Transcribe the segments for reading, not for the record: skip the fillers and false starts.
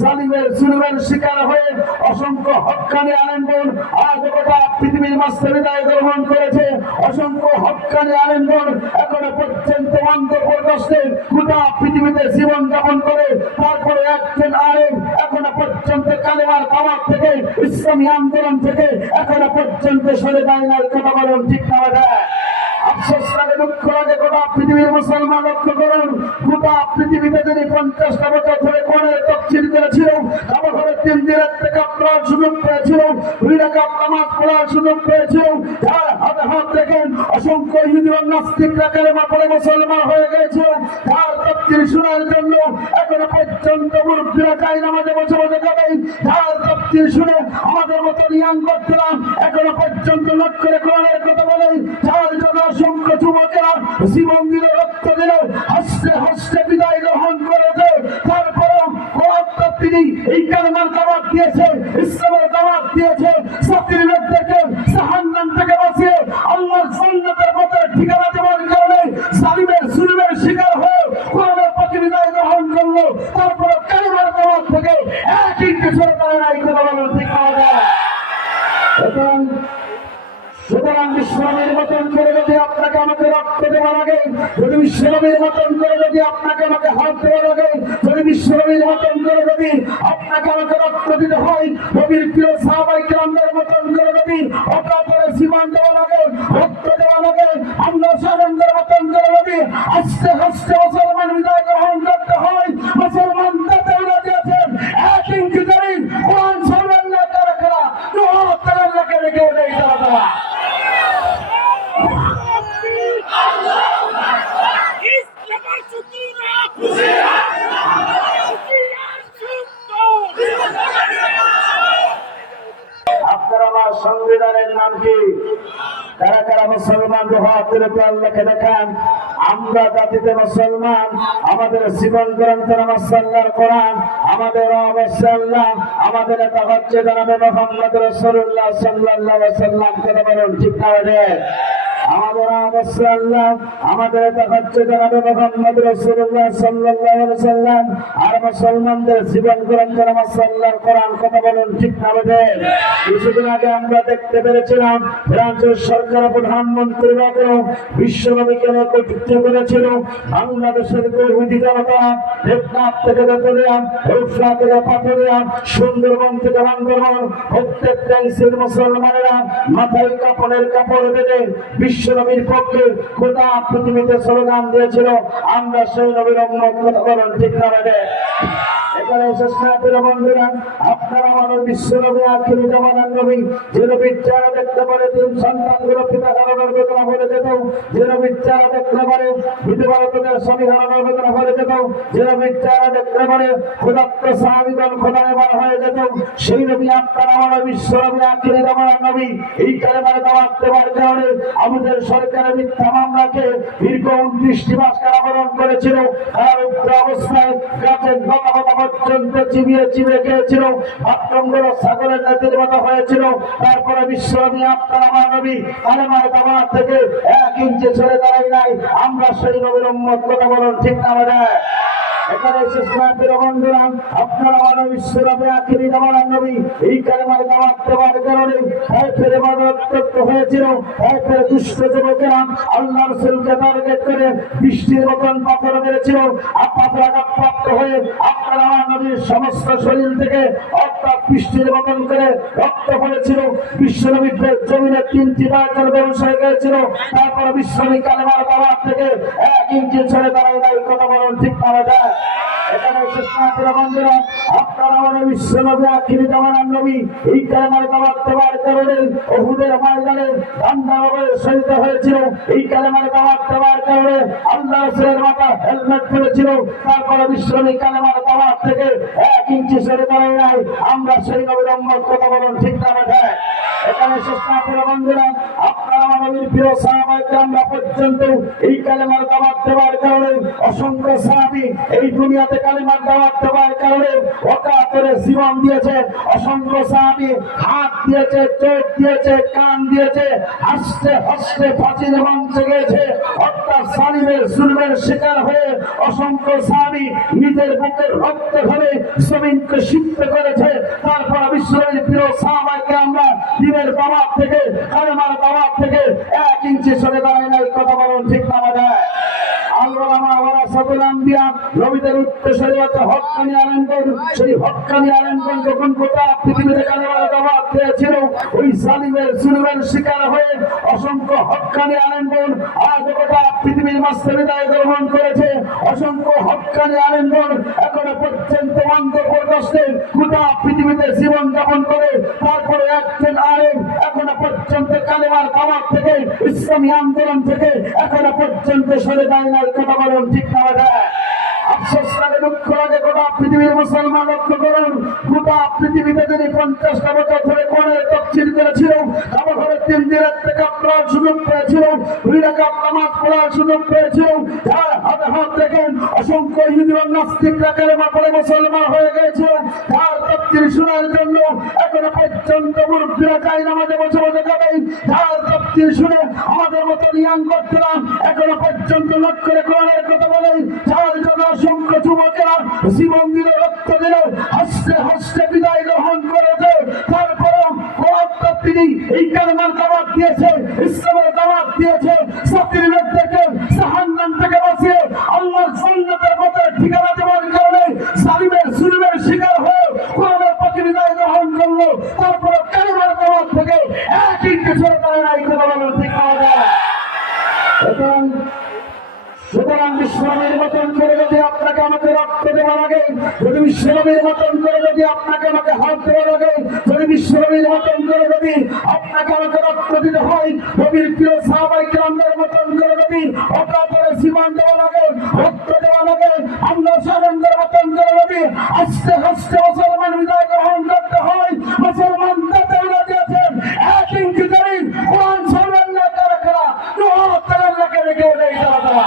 জালিমের জুলুমের শিকার হয়ে অসংখ্য হক্কানি আলেমগণ আজ গোটা পৃথিবীর মাঝে বিদায় গ্রহণ করেছে। অসংখ্য হক্কানি আলেমগণ এখনো পর্যন্ত অন্ধপ্রদেশে গোটা পৃথিবীতে জীবন যাপন করে, তারপরে একজন আলেম এখনো পর্যন্ত কালেমার দাওয়াত থেকে, ইসলামী আন্দোলন থেকে এখনো পর্যন্ত সরে যায় না। কথা বলুন ঠিক না? আফসোস লাগে, দুঃখ লাগে, গোটা পৃথিবীর মুসলমান লক্ষ্য করুন, গোটা পৃথিবীতে যদি 50টা বছর ধরে কোরআনের তাফসীর করেছিল, আমার ঘরে 3 দিনের থেকে পড়ার সুযোগ পেয়েছিল, 2 রাকাত নামাজ পড়ার সুযোগ পেয়েছিল, যার হাতে হাত রেখে অসংখ্য ইহুদি ও নাস্তিকরা কালেমা পড়ে মুসলমান হয়ে গেছে, যার তাফসীর শোনার জন্য এখনো পর্যন্ত মুরব্বীরা যায় না, মাঝে বসে বসে কাঁদেন, যার তাফসীর শুনে আমাদের মতো ইয়াং করতেরা এখনো পর্যন্ত লক্ষ করে কোরআনের কথা বলে, যার জন্য অসংখ্য যুবকেরা জীবন দিল, রক্ত দিল, হাসতে হাসতে বিদায় গ্রহণ করেছে। তারপরেও তিনি এই কালেমার দাওয়াত দিয়েছে, ইসলামের দাওয়াত দিয়েছে, জাতির লোকদেরকে জাহান্নাম থেকে বাঁচিয়ে আল্লাহর জান্নাতের পথে ঠিকানা দেওয়ার কারণে জালিমের জুলুমের শিকার হয়ে কোরআনের প্রতি বিদায় গ্রহণ করলো। তারপরে কালেমার দাওয়াত থেকে এক ইঞ্চি সরে দাঁড়ায় নাই। কথা বলার ঠিক না? সুতরাং বিশ্বনবীর মতন করে যদি আপনাকে আমাকে রক্ত দেওয়া লাগে, যদি বিশ্বনবীর মতন করে যদি আপনাকে আমাকে হাত দেওয়া লাগে, যদি বিশ্বনবীর মতন করে যদি আপনাকে আমাকে রক্ত দিতে হয়, নবীর প্রিয় সাহাবায়ে কেরামদের মতন করে যদি অকাতরে জীবন দেওয়া লাগে, রক্ত দেওয়া লাগে, আমরা সাধারণদের মতন করে যদি আস্তে আস্তে মুসলমান বিদায় গ্রহণ করতে হয়, মুসলমান তাতে দিয়েছেন 1 ইঞ্চি জমিন কোরআন ছাড়বেন না। কারা কারা আল্লাহকে রেখে দেয় তারা সংবিধানের নাম কি? কারা কারা মুসলমান আল্লাহকে দেখান। আমরা জাতিতে মুসলমান, আমাদের জীবন গ্রন্থ আল্লাহর কোরআন, আমাদের অবশ্যই আল্লাহ, আমাদের নেতা হচ্ছে জনাবে মুহাম্মদ রাসূলুল্লাহ সাল্লাল্লাহু আলাইহি ওয়াসাল্লাম। কথা বলুন ঠিক না? আমাদের অবশ্যই আল্লাহ, আমাদের নেতা হচ্ছে জনাবে মুহাম্মদ রাসূলুল্লাহ সাল্লাল্লাহু আলাইহি ওয়াসাল্লাম, আর মুসলমানদের জীবন গ্রন্থ আল্লাহর কোরআন। কথা বলুন ঠিক না? কিছুদিন আগে আমরা দেখতে পেরেছিলাম ফ্রান্সের সরকার প্রধানমন্ত্রী বিশ্বনবীকে কর্তৃত্ব করেছিল। বাংলাদেশের কর্মী জনতা দেবনাথ থেকে দতরিয়া, রূপসা থেকে পাথরিয়া, সুন্দরবন থেকে বান্দরবন, প্রত্যেক ট্যাংসির মুসলমানেরা মাথায় কাপড়ের কাপড় বেঁধে বিশ্বনবীর পক্ষে গোটা পৃথিবীতে স্লোগান দিয়েছিল, আমরা সেই নবীর উম্মত। কথা বলুন ঠিক না? এখানে শেষ না পেলে বন্ধুরা, আপনারা আমাদের বিশ্বনবী আখিরি জামানার নবী, যে নবীর চেহারা দেখতে পারে 3 সন্তানগুলো পিতা হারানোর বেদনা ভরে যেত, যে নবীর চেহারা দেখতে পারে বিধবাদের স্বামী হারানোর বেদনা ভরে যেত, যে নবীর চেহারা দেখতে পারে ক্ষুধার্ত সাহাবীগণ ক্ষুধায় বার হয়ে যেত, সেই নবী আপনারা আমাদের বিশ্বনবী আখিরি জামানার নবী। এই কালেমার দাওয়াত দেওয়ার কারণে আমাদের সরকারের মিথ্যা মামলাকে দীর্ঘ 29টি মাস কারাবরণ করেছিল। তার উগ্র অবস্থায় গাছের লতা পর্যন্ত চিবিয়ে চিবিয়ে খেয়েছিল, বাথরুমগুলো ছাগলের জাতির মতো হয়েছিল। তারপরে বিশ্বনবী আপনার আমার নবী কালেমার দাওয়াত থেকে 1 ইঞ্চি ছেড়ে দাঁড়াই নাই। আমরা সেই নবীর উম্মত। কথা বলুন ঠিক না? এখানে শেষ না পেলে বন্ধুরা, আপনারা আমাদের বিশ্বনবী আখিরি জামানার নবী। এই কালেমার দাওয়াত দেওয়ার কারণে ফেরে মাদক হয়েছিল, ফেরে দুষ্ট যুবকেরা আল্লাহ রাসূলকে টার্গেট করে বৃষ্টির মতন পাথর মেরেছিল। পাথর আঘাতপ্রাপ্ত হয়ে আপনারা আমার নবীর সমস্ত শরীর থেকে অর্থাৎ বৃষ্টির মতন করে রক্ত পড়েছিল। বিশ্বনবীর জমিনে 3টি বায়ুর ব্যবসায় গিয়েছিল। তারপরে বিশ্বনবী কালেমার দাওয়াত থেকে 1 ইঞ্চি ছেড়ে দাঁড়ায় নাই। কথা বলুন ঠিক না? এখানে শেষ না পেলে বন্ধুরা, আপনারা আমাদের বিশ্বনবী আখিরি জামানার নবী। এই কালেমার দাওয়াত দেওয়ার কারণে উহুদের ময়দানে দাঙ্গা শহীদ হয়েছিল। এই কালেমার দাওয়াত দেওয়ার কারণে আল্লাহ রাসূলের মাথা হেলমেট পড়েছিল। তারপরে বিশ্বনবী কালেমার দাওয়াত থেকে 1 ইঞ্চি সরে দাঁড়ায় নাই। আমরা সেই নবীর উম্মত। কথা বলুন ঠিক না? এখানে শেষ না পেলে বন্ধুরা, আপনারা আমাদের প্রিয় সাহাবায়ে কেরামরা পর্যন্ত এই কালেমার দাওয়াত দেওয়ার কারণে অসংখ্য সাহাবী এই দুনিয়াতে কালেমার দাওয়াত দেওয়ার কারণে অকাতরে জীবন দিয়েছে, অসংখ্য সাহাবী হাত দিয়েছে, চোখ দিয়েছে, কান দিয়েছে, হাসতে হাসতে ফাঁসির মঞ্চে গেছে। অর্থাৎ সালিমের জুলমের শিকার হয়ে অসংখ্য সাহাবী নিজের বুকের রক্ত ধরে জমিনকে সিক্ত করেছে। তারপর বিশ্বের প্রিয় সাহাবাকে আমরা দিনের দাওয়াত থেকে, কালেমার দাওয়াত থেকে 1 ইঞ্চি সরে দাঁড়ায় নাই। কথা বলুন ঠিক না বাজায়? নবীদের উত্তরসূরি হচ্ছে হক্কানি আলেমগণ। সেই হক্কানি আলেমগণ যখন গোটা পৃথিবীতে কালেমার দাওয়াত দিয়েছিল, ওই জালিমের জুলুমের শিকার হয়ে অসংখ্য হক্কানি আলেমগণ আজ গোটা পৃথিবীর মাঝে বিদায় গ্রহণ করেছে। অসংখ্য হক্কানি আলেমগণ এখনো পর্যন্ত অন্ধপ্রদেশে গোটা পৃথিবীতে জীবন যাপন করে। তারপরে একজন আলেম এখনো পর্যন্ত কালেমার দাওয়াত থেকে, ইসলামী আন্দোলন থেকে এখনো পর্যন্ত সরে যায় নাই। কথা বলুন ঠিক না বাজায়? আফসোস লাগে, দুঃখ লাগে, গোটা পৃথিবীর মুসলমান লক্ষ্য করুন। গোটা পৃথিবীতে যদি 50টা বছর ধরে কোরআনের তাফসীর করেছিল, কাবা ঘরে 3 দিনের থেকে পড়ার সুযোগ পেয়েছিল, 2 রাকাত নামাজ পড়ার সুযোগ পেয়েছিল, যার হাতে হাত রেখেন অসংখ্য ইহুদি ও নাস্তিকরা কালেমা পড়ে মুসলমান হয়ে গেছে। যার তাফসীর শোনার জন্য এখনো পর্যন্ত মুরব্বীরা চাই নামাজে বসে বসে যাবেন। যার তাফসীর শুনে আমাদের মতো রিয়াং করতেরা এখনো পর্যন্ত লক্ষ্য করে কোরআনের কথা বলেন। যার জন্য অসংখ্য যুবকেরা জীবন দিল, রক্ত দিল, হাসতে হাসতে বিদায় গ্রহণ করেছে। তারপরেও তিনি এই কালেমার দাওয়াত দিয়েছে, ইসলামের দাওয়াত দিয়েছে। জাতির লোকদেরকে জাহান্নাম থেকে বাঁচিয়ে আল্লাহর জান্নাতের পথের ঠিকানা দেওয়ার কারণে জালিমের জুলুমের শিকার হয়ে কোরআনের প্রতি বিদায় গ্রহণ করলো। তারপরে কালেমার দাওয়াত থেকে 1 ইঞ্চি সরে দাঁড়ায় নাই। কথা বলুন ঠিক না? সুতরাং বিশ্বনবীর মতন করে যদি আপনাকে আমাকে রক্ত দেওয়া লাগে, যদি বিশ্বনবীর মতন করে যদি আপনাকে আমাকে হাত দেওয়া লাগে, যদি বিশ্বনবীর মতন করে যদি আপনাকে আমাকে রক্ত দিতে হয়, নবীর প্রিয় সাহাবায়ে কিরামদের মতন করে যদি অকাতরে জীবন দেওয়া লাগে, রক্ত দেওয়া লাগে, আমরা সাহাবাদের মতন করে যদি আস্তে আস্তে মুসলমান বিদায় গ্রহণ করতে হয়, মুসলমান দাতারা দিয়েছেন 1 ইঞ্চি জমিন কোরআন ছাড়বেন না। কারা কারা আল্লাহকে রেখে দেয় তারা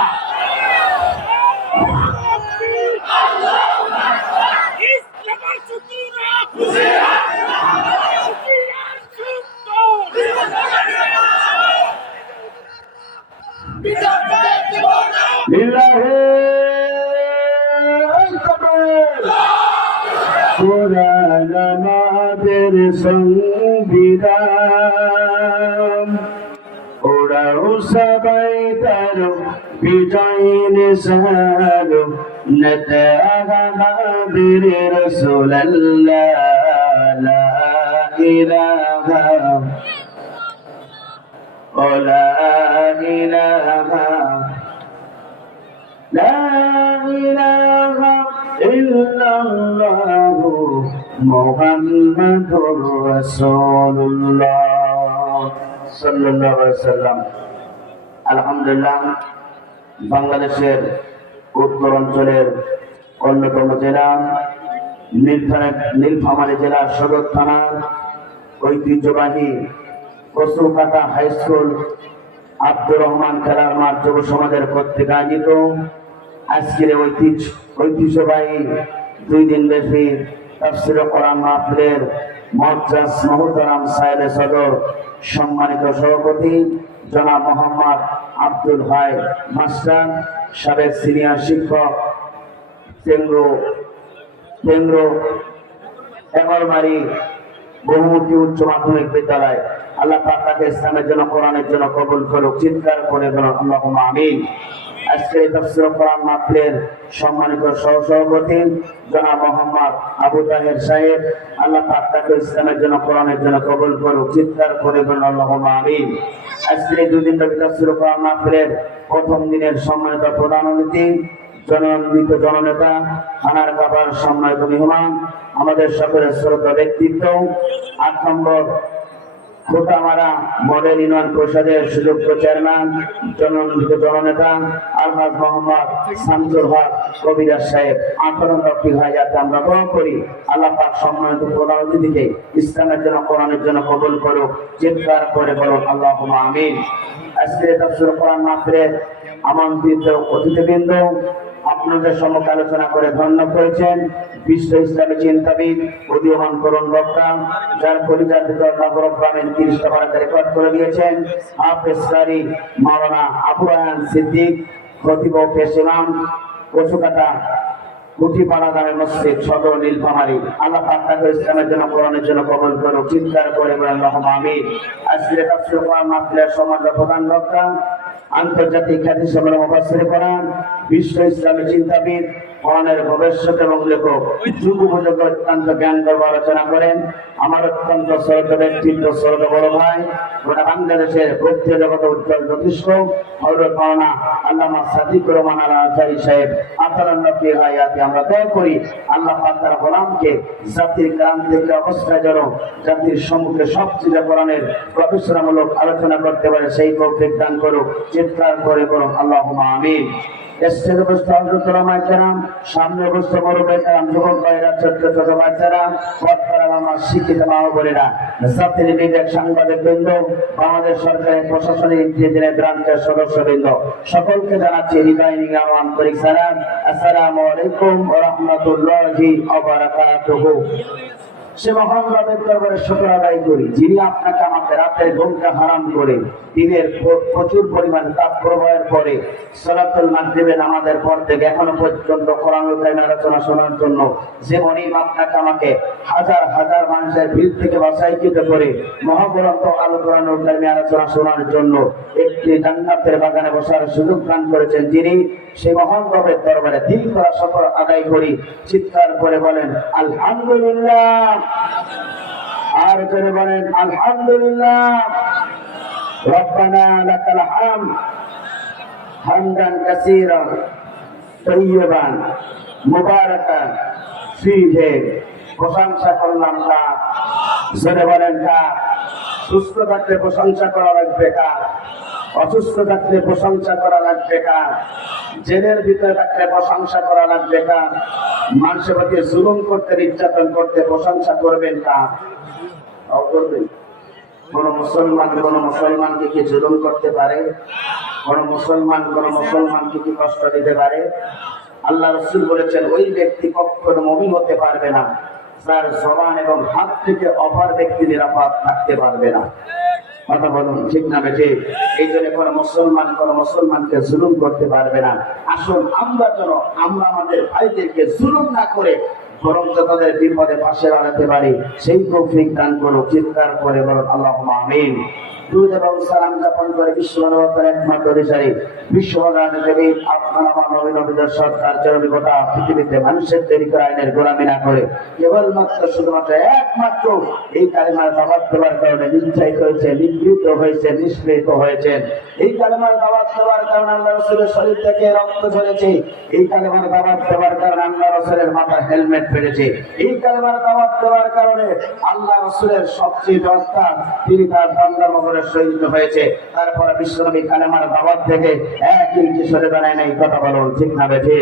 কোরআন আমাদের সংবিধান, ওরাও সবাই তার বিজয় নিশান। নেতা আমাদের রাসূলুল্লাহ, লা ইলাহা ওয়ালা ইলাহা লা ইলাহা ইল্লাল্লাহু মুহাম্মাদুর রাসূলুল্লাহ সাল্লাল্লাহু আলাইহি ওয়াসাল্লাম। আলহামদুলিল্লাহ, বাংলাদেশের উত্তরাঞ্চলের অন্যতম জেলা নীলফামারী জেলার সদর থানার ঐতিহ্যবাহী কচুকাটা হাই স্কুল আব্দুর রহমান খেলার মাঠ যুব সমাজের কর্তৃক আয়োজিত আজকের ঐতিহ্যবাহী 2 দিন ব্যাপী তাফসীর কোরআন মাহফিলের মুআজ্জাজ মুহতারাম সাহেব সদর সম্মানিত সভাপতি জনাব মোহাম্মদ আব্দুল হাই মাস্টার, সাবেক সিনিয়র শিক্ষক, কেন্দ্র এগরবাড়ি বহুমুখী উচ্চ মাধ্যমিক বিদ্যালয়। আল্লাহ পাক তাকে ইসলামের জন্য, কোরআনের জন্য কবুল করুক। চিৎকার করে বলুন আল্লাহুম্মা আমিন। আজকে তাফসীর কোরআন মাহফিলের সম্মানিত সহসভাপতি জনাব মোহাম্মদ আবু তাহের সাহেব, আল্লাহ পাক তাকে ইসলামের জন্য, কোরআনের জন্য কবুল করুক। চিৎকার করে বলুন আল্লাহুম্মা আমিন। আজকে 2 দিন ব্যাপী তাফসীর কোরআন মাহফিলের প্রথম দিনের সম্মানিত প্রধান অতিথি, জননন্দিত জননেতা, থানার কাবার সম্মানিত মেহমান, আমাদের সকলের শ্রদ্ধা ব্যক্তিত্ব, 8 নম্বর খোটামারা মডেল ইউনিয়ন পরিষদের সুযোগ্য চেয়ারম্যান, জননন্দিত জননেতা আলহাজ মোহাম্মদ শামসুল হক কবিরাজ সাহেব, 18 লক্ষ হাজার আমরা গ্রহণ করি। আল্লাহ পাক সম্মানিত প্রধান অতিথিকে ইসলামের জন্য, কোরআনের জন্য কবুল করুক। চিৎকার করে বলুন আল্লাহুম্মা আমিন। আজকে তাফসীর কোরআন মাহফিলের আমন্ত্রিত অতিথিবৃন্দ, আপনাদের সম্মুখে আলোচনা করে ধন্য করেছেন বিশ্ব ইসলামী চিন্তাবিদ উদীয়মান তরুণ বক্তা, যার পরিচার ভিতর নগর গ্রামীণ 30টা বারান্দা রেকর্ড করে দিয়েছেন হাফেজ কারি মাওলানা আবু রায়হান সিদ্দিক, খতিব ও পেশ ইমাম, কচুকাটা কুটিপাড়া গ্রামের মসজিদ সদর নীলফামারী। আল্লাহ পাক তাকে ইসলামের জন্য কোরআনের জন্য কবুল করুন, চিৎকার করে বলেন আল্লাহুম্মা আমিন। আজকের তাফসীর কোরআন মাহফিলের সম্মানিত প্রধান বক্তা, আন্তর্জাতিক খ্যাতিসম্পন্ন মুফাসসির কোরআন, বিশ্ব ইসলামী চিন্তাবিদ, কোরআনের ভবিষ্যৎ এবং লেখক, যুগ উপযোগী অত্যন্ত জ্ঞান গর্ব আলোচনা করেন আমার অত্যন্ত শ্রদ্ধেয় ব্যক্তিত্ব, শ্রদ্ধেয় বড় ভাই, গোটা বাংলাদেশের বৌদ্ধ জগতে উজ্জ্বল যথেষ্ট হযরত মাওলানা আল্লামা সাদিকুর রহমান আল আজহারী সাহেব আতাল্লাহ ফি হায়াতি। আমরা দোয়া করি আল্লাহ পাক তার গোলামকে জাতির ক্রান্তিক অবস্থায় যেন জাতির সম্মুখে সবচেয়ে কোরআনের গবেষণামূলক আলোচনা করতে পারে সেই তৌফিক দান করুক, চিৎকার করে বলুন আল্লাহুম্মা আমিন। সামনে বসে মুরব্বী কেরাম, যুবক ভাইরা, ছোট্ট ছোট বাচ্চারা, আমার শিক্ষিত মা ও বোনেরা, জাতির বিবেক সাংবাদিক বৃন্দ, বাংলাদেশ সরকারের প্রশাসনিক ইঞ্জিনিয়ারিং ব্রাঞ্চের সদস্যবৃন্দ, সকলকে জানাচ্ছি হৃদয়হীন আন্তরিক সালাম। আসসালামু আলাইকুম ওয়া রাহমাতুল্লাহি ওয়া বারাকাতুহু। সে মহান রবের দরবারে শুকর আদায় করি, যিনি আপনাকে আমাকে রাতের ঘুমকে হারাম করে দিনের প্রচুর পরিমাণে তাপ প্রবাহের পরে সালাতুল মাগরিবের নামাজের পর থেকে এখনো পর্যন্ত কোরআনুল কারীম আলোচনা শোনার জন্য যে মনিব আপনাকে আমাকে হাজার হাজার মানুষের ভিড় থেকে বাছাইকৃত করে মহাগ্রন্থ আল কোরআনুল কারীম আলোচনা শোনার জন্য একটি জান্নাতের বাগানে বসার সুযোগ দান করেছেন, যিনি সেই মহান রবের দরবারে দিল করা শুকর আদায় করি, চিৎকার করে বলেন আলহামদুলিল্লাহ। আর করে বলেন আলহামদুলিল্লাহ। রব্বানা লাকাল হামদ হামদান কাসীরান তাইয়্যিবান মুবারাকান ফীহি। প্রশংসা করলাম কার? জোরে বলেন কার? সুস্থ থাকলে প্রশংসা করা লাগবে কার? অসুস্থ থাকলে প্রশংসা করা লাগবে কার? জেলের ভিতরে থাকলে প্রশংসা করা লাগবে কার? মানুষের প্রতি জুলুম করতে, নির্যাতন করতে প্রশংসা করবেন কার? করবেন। কোন মুসলমানকে কি জুলুম করতে পারে? কোন মুসলমানকে কি কষ্ট দিতে পারে? আল্লাহ রাসূল বলেছেন ওই ব্যক্তি কখনো মুমিন হতে পারবে না যার জবান এবং হাত থেকে অপর ব্যক্তি নিরাপদ থাকতে পারবে না। কথা বলুন ঠিক না বেঠে? এই জন্য কোন মুসলমানকে জুলুম করতে পারবে না। আসুন আমরা আমাদের ভাইদেরকে জুলুম না করে বরং তাদের বিপদে পাশে দাঁড়াতে পারি, সেই তৌফিক দান করুন, চিৎকার করে বলুন আল্লাহুম্মা আমিন। দুরূদ এবং সালাম যাপন করে বিশ্ব মানবতার একমাত্র অধিকারী বিশ্বনবী আপনার আমার নবীদের সরকার যেন গোটা পৃথিবীতে মানুষের তৈরি করা আইনের গোলামি না করে কেবলমাত্র শুধুমাত্র একমাত্র এই কালেমার দাওয়াত দেওয়ার কারণে নির্যাতিত হয়েছে, নিগৃহীত হয়েছে, নিষ্পীড়িত হয়েছে। এই কালেমার দাওয়াত দেওয়ার কারণে আল্লাহ রাসূলের শরীর থেকে রক্ত ঝরেছে। এই কালেমার দাওয়াত দেওয়ার কারণে আল্লাহ রাসূলের মাথায় হেলমেট পেরেছে। এই কালেমার দাওয়াত দেওয়ার কারণে আল্লাহ রাসূলের সবচেয়ে দস্তা তিনি তার বান্দার মগরে শহীদ হয়েছে। তারপরে বিশ্বনবী কালেমার দাওয়াত থেকে এক ইঞ্চি সরে দাঁড়ায় নাই। কথা বলুন ঠিক না বেঠে?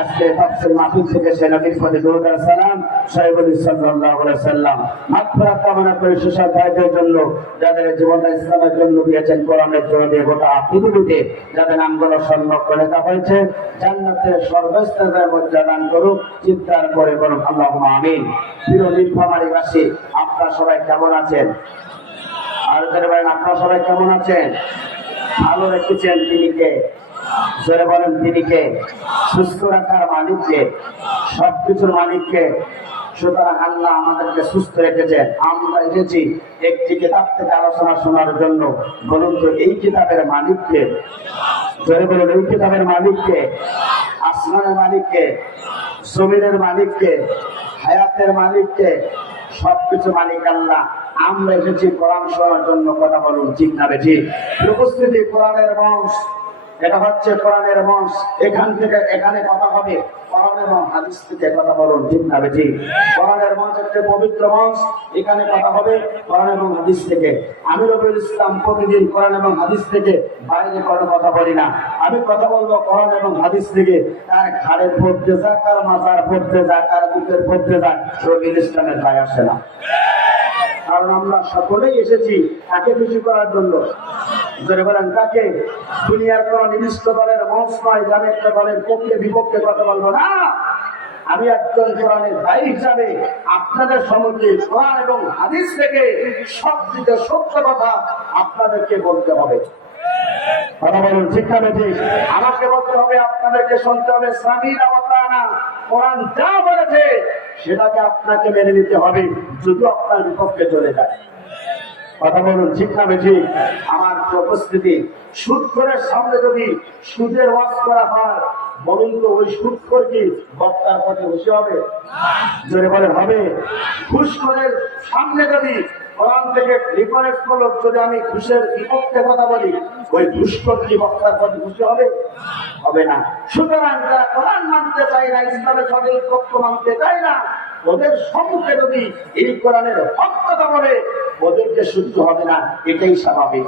আজকে তাফসীর মাহফিল থেকে সে নবীর প্রতি দরুদ আর সালাম সাহেবুল সাল্লাল্লাহু আলাইহি সাল্লাম মাগফিরাত কামনা করে সুশান্ত ভাইদের জন্য যাদের জীবনটা ইসলামের জন্য দিয়েছেন, কোরআনের জন্য দিয়ে গোটা পৃথিবীতে যাদের নামগুলো সংরক্ষণ লেখা হয়েছে, জান্নাতের সর্বস্তরের মর্যাদা দান করুক, চিৎকার করে বলুন আল্লাহুম্মা আমিন। প্রিয় নীলফামারীবাসী, আপনারা সবাই কেমন আছেন? আর আপনারা সবাই কেমন আছেন? ভালো রেখেছেন তিনি কে? জোরে বলেন তিনি কে? সুস্থ রাখার মালিক কে? সবকিছুর মালিক কে? সুতরাং আল্লাহ আমাদেরকে সুস্থ রেখেছেন। আমরা এসেছি একটি কিতাব থেকে আলোচনা শোনার জন্য। বলুন তো এই কিতাবের মালিক কে? জোরে বলুন এই কিতাবের মালিক কে? আসমানের মালিক কে? জমিনের মালিক কে? হায়াতের মালিক কে? সবকিছু মালিক আল্লাহ। আমরা এসেছি কোরআন শোনার জন্য। কথা বলুন ঠিক না বেঠি? উপস্থিতি কোরআনের মঞ্চ, এটা হচ্ছে কোরআনের মঞ্চ। এখান থেকে এখানে কথা হবে কোরআন এবং হাদিস থেকে। কথা বলুন ঠিক না বেঠি? কোরআনের মঞ্চ একটা পবিত্র মঞ্চ, এখানে কথা হবে কোরআন এবং হাদিস থেকে। আমি রবিউল ইসলাম প্রতিদিন কোরআন এবং হাদিস থেকে বাইরে কোনো কথা বলি না। আমি কথা বলবো কোরআন এবং হাদিস থেকে। কার ঘাড়ের পড়তে যাক, কার মাথার পড়তে যাক, কার বুকের পড়তে যাক, রবিউল ইসলামের দায় আসে না। কারণ আমরা সকলেই এসেছি তাকে খুশি করার জন্য। জোরে বলেন কাকে? দুনিয়ার কোন নির্দিষ্ট দলের মঞ্চ নয়, আমি একটা দলের পক্ষে বিপক্ষে কথা বলবো না। আমি একজন কোরআনের দায়ী হিসাবে আপনাদের সম্মুখে কোরআন এবং হাদিস থেকে সবচেয়ে সত্য কথা আপনাদেরকে বলতে হবে। কথা বলুন ঠিক না ঠিক? আমাকে বলতে হবে, আপনাদেরকে শুনতে হবে। সামিরা ওয়া তাআনা, কোরআন যা বলেছে সেটাকে আপনাকে মেনে নিতে হবে, যদি আপনার বিপক্ষে চলে যায়। কথা বলুন ঠিক না ঠিক? আমার উপস্থিতি, সুদ করে সামনে যদি সুদের ওয়াজ করা হয়, বলুন তো ওই সুদ করে কি বক্তার পথে বসে হবে? জোরে বলেন হবে? ঘুষ করে সামনে যদি কোরআন থেকে রেফারেন্স করলো, যদি আমি ঘুষের বিপক্ষে কথা বলি, ওই ঘুষখোর কি বক্তার পথে বসে হবে? হবে না। সুতরাং যারা কোরআন মানতে চায় না, ইসলামের সঠিক তথ্য মানতে চায় না, ওদের সম্মুখে যদি এই কোরআনের হক কথা বলে, ওদেরকে সহ্য হবে না, এটাই স্বাভাবিক।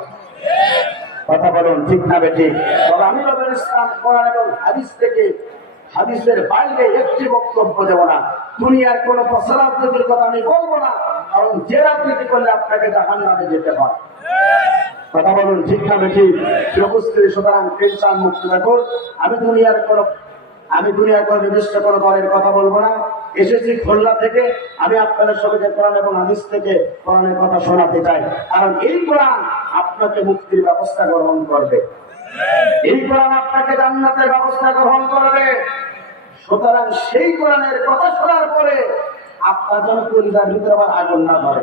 কথা বলুন ঠিক না বেঠিক? তবে আমি রবের ইসলাম কোরআন এবং হাদিস থেকে, হাদিসের বাইরে একটি বক্তব্য দেব না। দুনিয়ার কোন প্রচারাত্মকের কথা আমি বলবো না, কারণ যে রাজনীতি করলে আপনাকে জাহান্নামে যেতে হয়। কথা বলুন ঠিক না বেঠিক? উপস্থিতি, সুতরাং টেনশন মুক্ত রাখুন। আমি দুনিয়ার কোন নির্দিষ্ট কোন দলের কথা বলবো না। এসেছি খুলনা থেকে, আমি আপনাদের সবাইকে কোরআন এবং হাদিস থেকে কোরআনের কথা শোনাতে চাই, কারণ এই কোরআন আপনাকে মুক্তির ব্যবস্থা গ্রহণ করবে, এই কোরআন আপনাকে জান্নাতের ব্যবস্থা গ্রহণ করবে। সুতরাং সেই কোরআনের কথা শোনার পরে আপনার যেন পরিবার ভিতরে আবার আগুন না ধরে।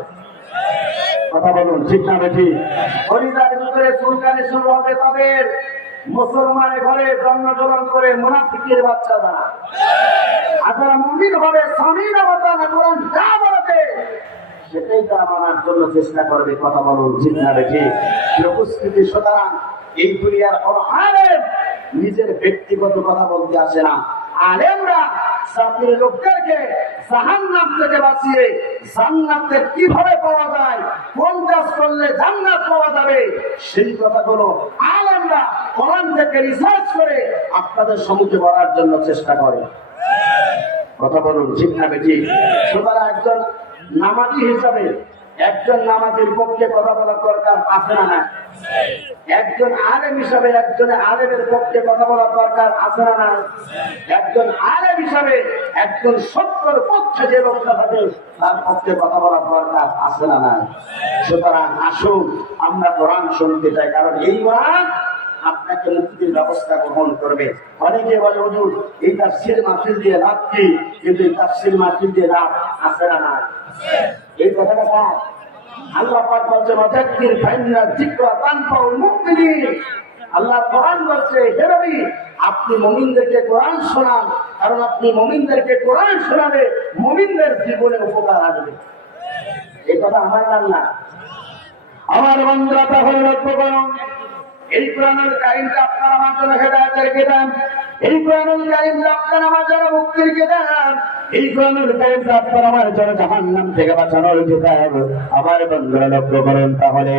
কথা বলুন ঠিক না বেঠিক? পরিবার ভিতরে চুলকানি শুরু হবে তাদের, মুসলমানের ঘরে জন্মগ্রহণ করে মুনাফিকের বাচ্চারা। আপনারা মুমিন হবে, সামিরা ওয়া তাআনা কোরআন যা বলেছে সেটাই তারা মানার জন্য চেষ্টা করবে। কথা বলুন ঠিক না বেঠিক? উপস্থিতি, সুতরাং এই দুনিয়ার কোন আলেম নিজের ব্যক্তিগত কথা বলতে আসে না। আলেমরা জাতির লোকদেরকে জাহান্নাম থেকে বাঁচিয়ে জান্নাতে কিভাবে পাওয়া যায়, কোন কাজ করলে জান্নাত পাওয়া যাবে, সেই কথাগুলো আলেমরা কোরআন থেকে রিসার্চ করে আপনাদের সম্মুখে বলার জন্য চেষ্টা করে। কথা বলুন ঠিক না বেঠিক? সুতরাং একজন নামাজি হিসাবে একজন নামাজের পক্ষে কথা বলার দরকার আছে না না? একজন আলেম হিসাবে একজন আলেমের পক্ষে কথা বলার দরকার আছে না না? একজন আলেম হিসাবে একজন সত্যের পক্ষে যে লোকটা থাকে তার পক্ষে কথা বলার দরকার আছে না না? সুতরাং আসুন আমরা কোরআন শুনতে চাই, কারণ এই কোরআন আপনাকে মুক্তির ব্যবস্থা গ্রহণ করবে। অনেকে বলে হুজুর এই তাফসীর মাহফিল দিয়ে লাভ কি? কিন্তু এই তাফসীর মাহফিল দিয়ে লাভ আছে না না? এই কথাটা কার? আল্লাহ পাক বলছে ওয়াযাক্কির ফাইন্না যিকরা তানফাউল মুমিনিন। আল্লাহ কোরআন বলছে, হে নবী আপনি মুমিনদেরকে কোরআন শোনান, কারণ আপনি মুমিনদেরকে কোরআন শোনালে মুমিনদের জীবনে উপকার আসবে। এই কথা আমার না, আমার বান্দা। তাহলে লক্ষ্য করুন, এই কোরআনুল কারীমটা আপনার আমার জন্য হেদায়েতের কিতাব, এই কোরআনুল কারীমটা আপনার আমার জন্য মুক্তির কিতাব, এই কোরআনুল কারীমটা আপনার আমার জন্য জাহান্নাম থেকে বাঁচানোর কিতাব। আমার বান্দারা লক্ষ্য করুন, তাহলে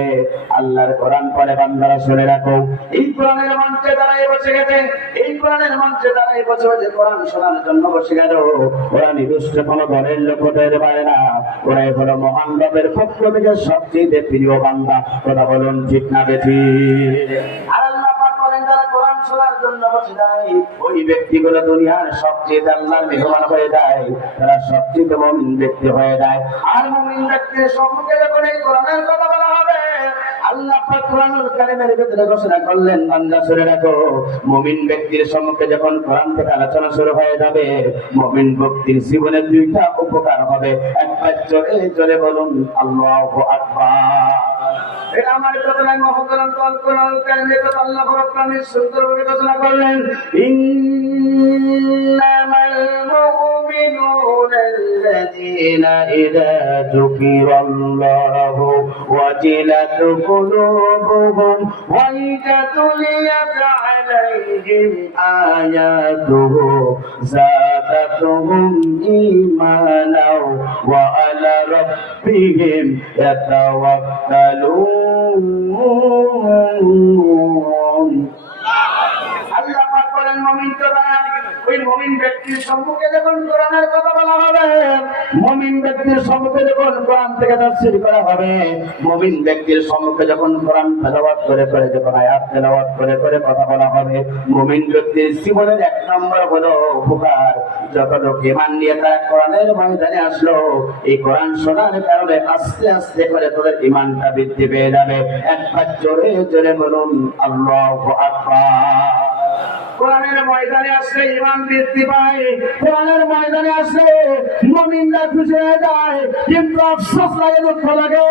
আল্লাহর কোরআন পড়ে বান্দারা শুনে রাখো, এই কোরআনের মঞ্চে দাঁড়ায় বসে গেছে, এই কোরআনের মঞ্চে দাঁড়ায় বসে যে কোরআন শোনার জন্য বসে গেল, ওরা নির্দিষ্ট কোনো দলের লোক হতে পারে না, ওরাই হলো মহান রবের পক্ষ থেকে সবচেয়ে প্রিয় বান্দা। কথা বলুন ঠিক না বেঠিক? আর আল্লাহ পাক বলেন, যারা কোরআন শোনার জন্য বসে যায় ওই ব্যক্তিগুলো দুনিয়ার সবচেয়ে আল্লাহর মেহমান হয়ে যায়, তারা সবচেয়ে মুমিন ব্যক্তি হয়ে যায়। আর মুমিন ব্যক্তির সম্মুখে যখন এই কোরআনের কথা বলা হবে, আল্লাহ পাক কোরআনুল কারীমের ভিতরে ঘোষণা করলেন, বান্দা শুনে রাখো, মুমিন ব্যক্তির সম্মুখে যখন কোরআন থেকে আলোচনা শুরু হয়ে যাবে, মুমিন ব্যক্তির জীবনে দুইটা উপকার হবে। একবার জোরে জোরে বলুন আল্লাহু আকবার। এটা আমার কথা নয়, মহতরম কোরআনুল কারীমের কথা আল্লাহ রাব্বুল আলামিন সুন্দরভাবে ঘোষণা করলেন, ইন্নামাল মুমিনুনা আল্লাযীনা ইযা যুকিরাল্লাহু ওয়াজিলাত কুলুবুহুম ওয়া ইযা তুলিয়াত আলাইহিম আয়াতুহু যাদাতুহুম ঈমানাও ওয়া আলা রাব্বিহিম ইয়াতাওয়াক্কালুন। আল্লাহ পাক বলেন, মুমিন তো না। ওই মুমিন ব্যক্তির সম্মুখে যখন কোরআনের কথা বলা হবে, মুমিন ব্যক্তির সম্মুখে যখন কোরআন থেকে তাফসীর করা হবে, মুমিন ব্যক্তির সম্মুখে যখন কোরআন তেলাওয়াত করে করে যখন আয়াত তেলাওয়াত করে করে কথা বলা হবে, মুমিন ব্যক্তির জীবনের এক নম্বর হলো উপকার। যত লোক ঈমান নিয়ে তারা কোরআনের ময়দানে আসলো, এই কোরআন শোনার কারণে আস্তে আস্তে করে তাদের ঈমানটা বৃদ্ধি পেয়ে যাবে। একবার জোরে জোরে বলুন আল্লাহু আকবার। কোরআনের ময়দানে আসলে ঈমান বৃদ্ধি পায়, কোরআনের ময়দানে আসলে মুমিনরা খুশি হয়ে যায়। কিন্তু আফসোস লাগে, দুঃখ লাগে,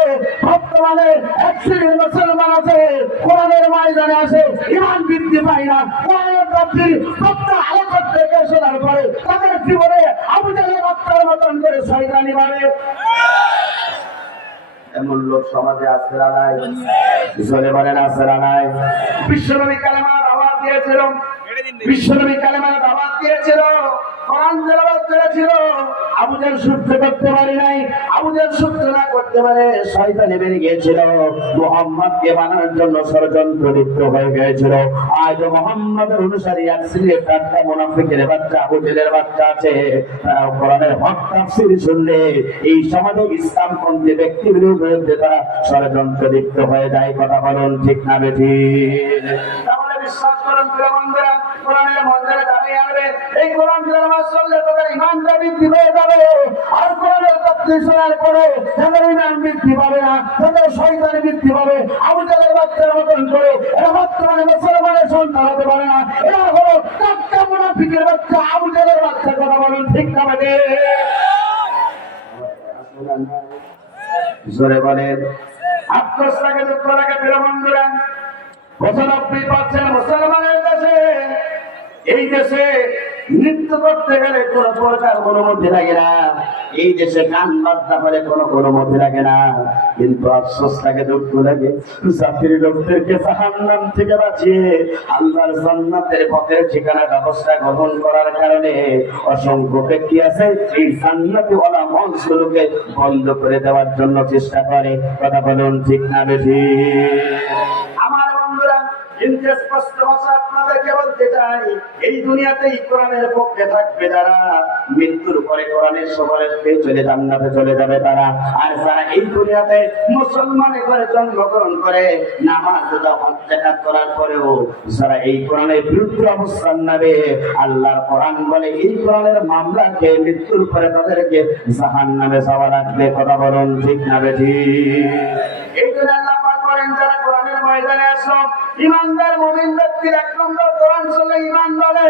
বর্তমানে এক শ্রেণীর মুসলমান আছে কোরআনের ময়দানে আসে ঈমান বৃদ্ধি পায় না। কোরআনের তাফসীর বক্তা আলোচক থেকে শোনার পরে তাদের জীবনে আবু জাহেলের বাচ্চার মতন করে শয়তানি বাড়ে। এমন লোক সমাজে আছে না নাই? জোরে বলেন আছে না নাই? বিশ্বনবী কালেমার দাওয়াত দিয়েছিল, বিশ্বনবী কালেমার দাওয়াত দিয়েছিল, কোরআন তেলাওয়াত করেছিল। আবু জাহেল সহ্য করতে পারে নাই, আবু জাহেল সহ্য না করতে পারে শয়তানি বেরিয়ে গিয়েছিল, মুহাম্মদকে বানানোর জন্য ষড়যন্ত্র লিপ্ত হয়ে গিয়েছিল। আজ মুহাম্মদের অনুসারী এক শ্রেণীর একটা মুনাফিকের বাচ্চা, আবু জাহেলের বাচ্চা আছে, তারা কোরআনের হক তাফসীর শুনলে এই সমাজে ইসলামপন্থী ব্যক্তির বিরুদ্ধে তারা ষড়যন্ত্র লিপ্ত হয়ে যায়। কথা বলুন ঠিক না বেঠিক? তাহলে বিশ্বাস করুন প্রিয় বন্ধুরা, কোরআনের ময়দানে দাঁড়িয়ে আসবে, এই কোরআন তেলাওয়াত করলে তাদের ঈমানটা বৃদ্ধি পেয়ে যাবে। আর কোরআনের তাফসীর শোনার পরে তাদের ঈমান বৃদ্ধি পাবে না, তাদের শয়তানি বৃদ্ধি পাবে। আবু জাহেলের বাচ্চার মতন করে এরা বর্তমানে মুসলমানের সন্তান হতে পারে না। এরা হলো টাটকা মুনাফিকের বাচ্চা, আবু জাহেলের বাচ্চা। কথা বলুন ঠিক না বেঠিক? জোরে বলেন। আফসোস লাগে, দুঃখ লাগে প্রিয় বন্ধুরা, 95% মুসলমানের দেশে, এই দেশে নৃত্য করতে গেলে কোনো প্রকার অনুমতি লাগে না, এই দেশে গান বাজনা করে কোনো অনুমতি লাগে না। কিন্তু আফসোস লাগে, দুঃখ লাগে, জাতির লোকদেরকে জাহান্নাম থেকে বাঁচিয়ে আল্লাহর জান্নাতের পথের ঠিকানা ব্যবস্থা গ্রহণ করার কারণে অসংখ্য ব্যক্তি আছে এই জান্নাতি ওয়ালা মঞ্চগুলোকে বন্ধ করে দেওয়ার জন্য চেষ্টা করে। কথা বলুন ঠিক না বেঠিক? আমার বন্ধুরা, কিন্তু স্পষ্ট ভাষা আপনাদেরকে বলতে চাই, এই দুনিয়াতেই কোরআনের পক্ষে থাকবে যারা, মৃত্যুর পরে কোরআনের সুপারিশ পেয়ে চলে জান্নাতে চলে যাবে তারা। আর যারা এই দুনিয়াতে মুসলমানের ঘরে জন্মগ্রহণ করে নামাজ রোজা হজ যাকাত করার পরেও যারা এই কোরআনের বিরুদ্ধে অবস্থান নেবে, আল্লাহর কোরআন বলে এই কোরআনের মামলা খেয়ে মৃত্যুর পরে তাদেরকে জাহান্নামে যাওয়া লাগবে। কথা বলুন ঠিক না বেঠিক? এই জন্য আল্লাহ পাক বলেন, যারা কোরআনের ময়দানে আসো, ইমানদার মুমিন ব্যক্তির এক নম্বর কোরআন শুনলে ঈমান বলে,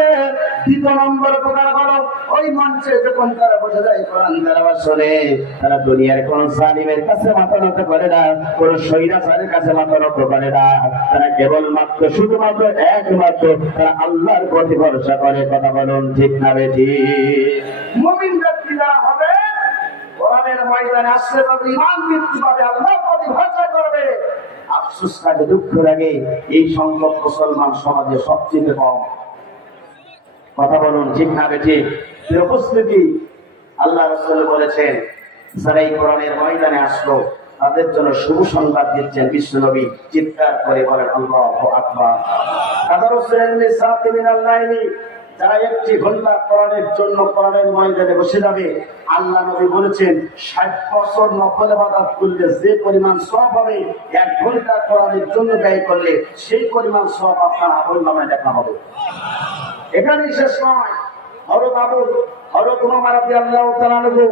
দ্বিতীয় নম্বর প্রকার হলো ওই মঞ্চে যখন তারা বসে যায় কোরআন তেলাওয়াত শুনে, তারা দুনিয়ার কোন জালিমের কাছে মাথা নত করে না, কোন স্বৈরাচারের কাছে মাথা নত করে না, তারা কেবলমাত্র শুধুমাত্র একমাত্র তারা আল্লাহর প্রতি ভরসা করে। কথা বলুন ঠিক না বেঠিক? মুমিন ব্যক্তি যারা হবে কোরআনের ময়দানে আসলে তাদের ঈমান বৃদ্ধি পাবে, আল্লাহর প্রতি ভরসা করবে। আফসোস লাগে, দুঃখ লাগে, এই সংখ্যক মুসলমান সমাজে সবচেয়ে কম। কথা বলুন ঠিক না বেঠিক? উপস্থিতি, আল্লাহ রাসূল বলেছেন, যারা এই কোরআনের ময়দানে আসলো তাদের জন্য শুভ সংবাদ দিচ্ছেন বিশ্বনবী। চিৎকার করে বলেন আল্লাহু আকবার। যারা একটি ঘন্টা কোরআনের জন্য কোরআনের ময়দানে বসে যাবে, আল্লাহ নবী বলেছেন 60 বছর নফল ইবাদত করলে যে পরিমাণ সওয়াব হবে, 1 ঘন্টা কোরআনের জন্য ব্যয় করলে সেই পরিমাণ সওয়াব আপনার আমলনামায় লেখা হবে। এখানেই শেষ নয়। হযরত উমর রাদিয়াল্লাহু তাআলা আনহু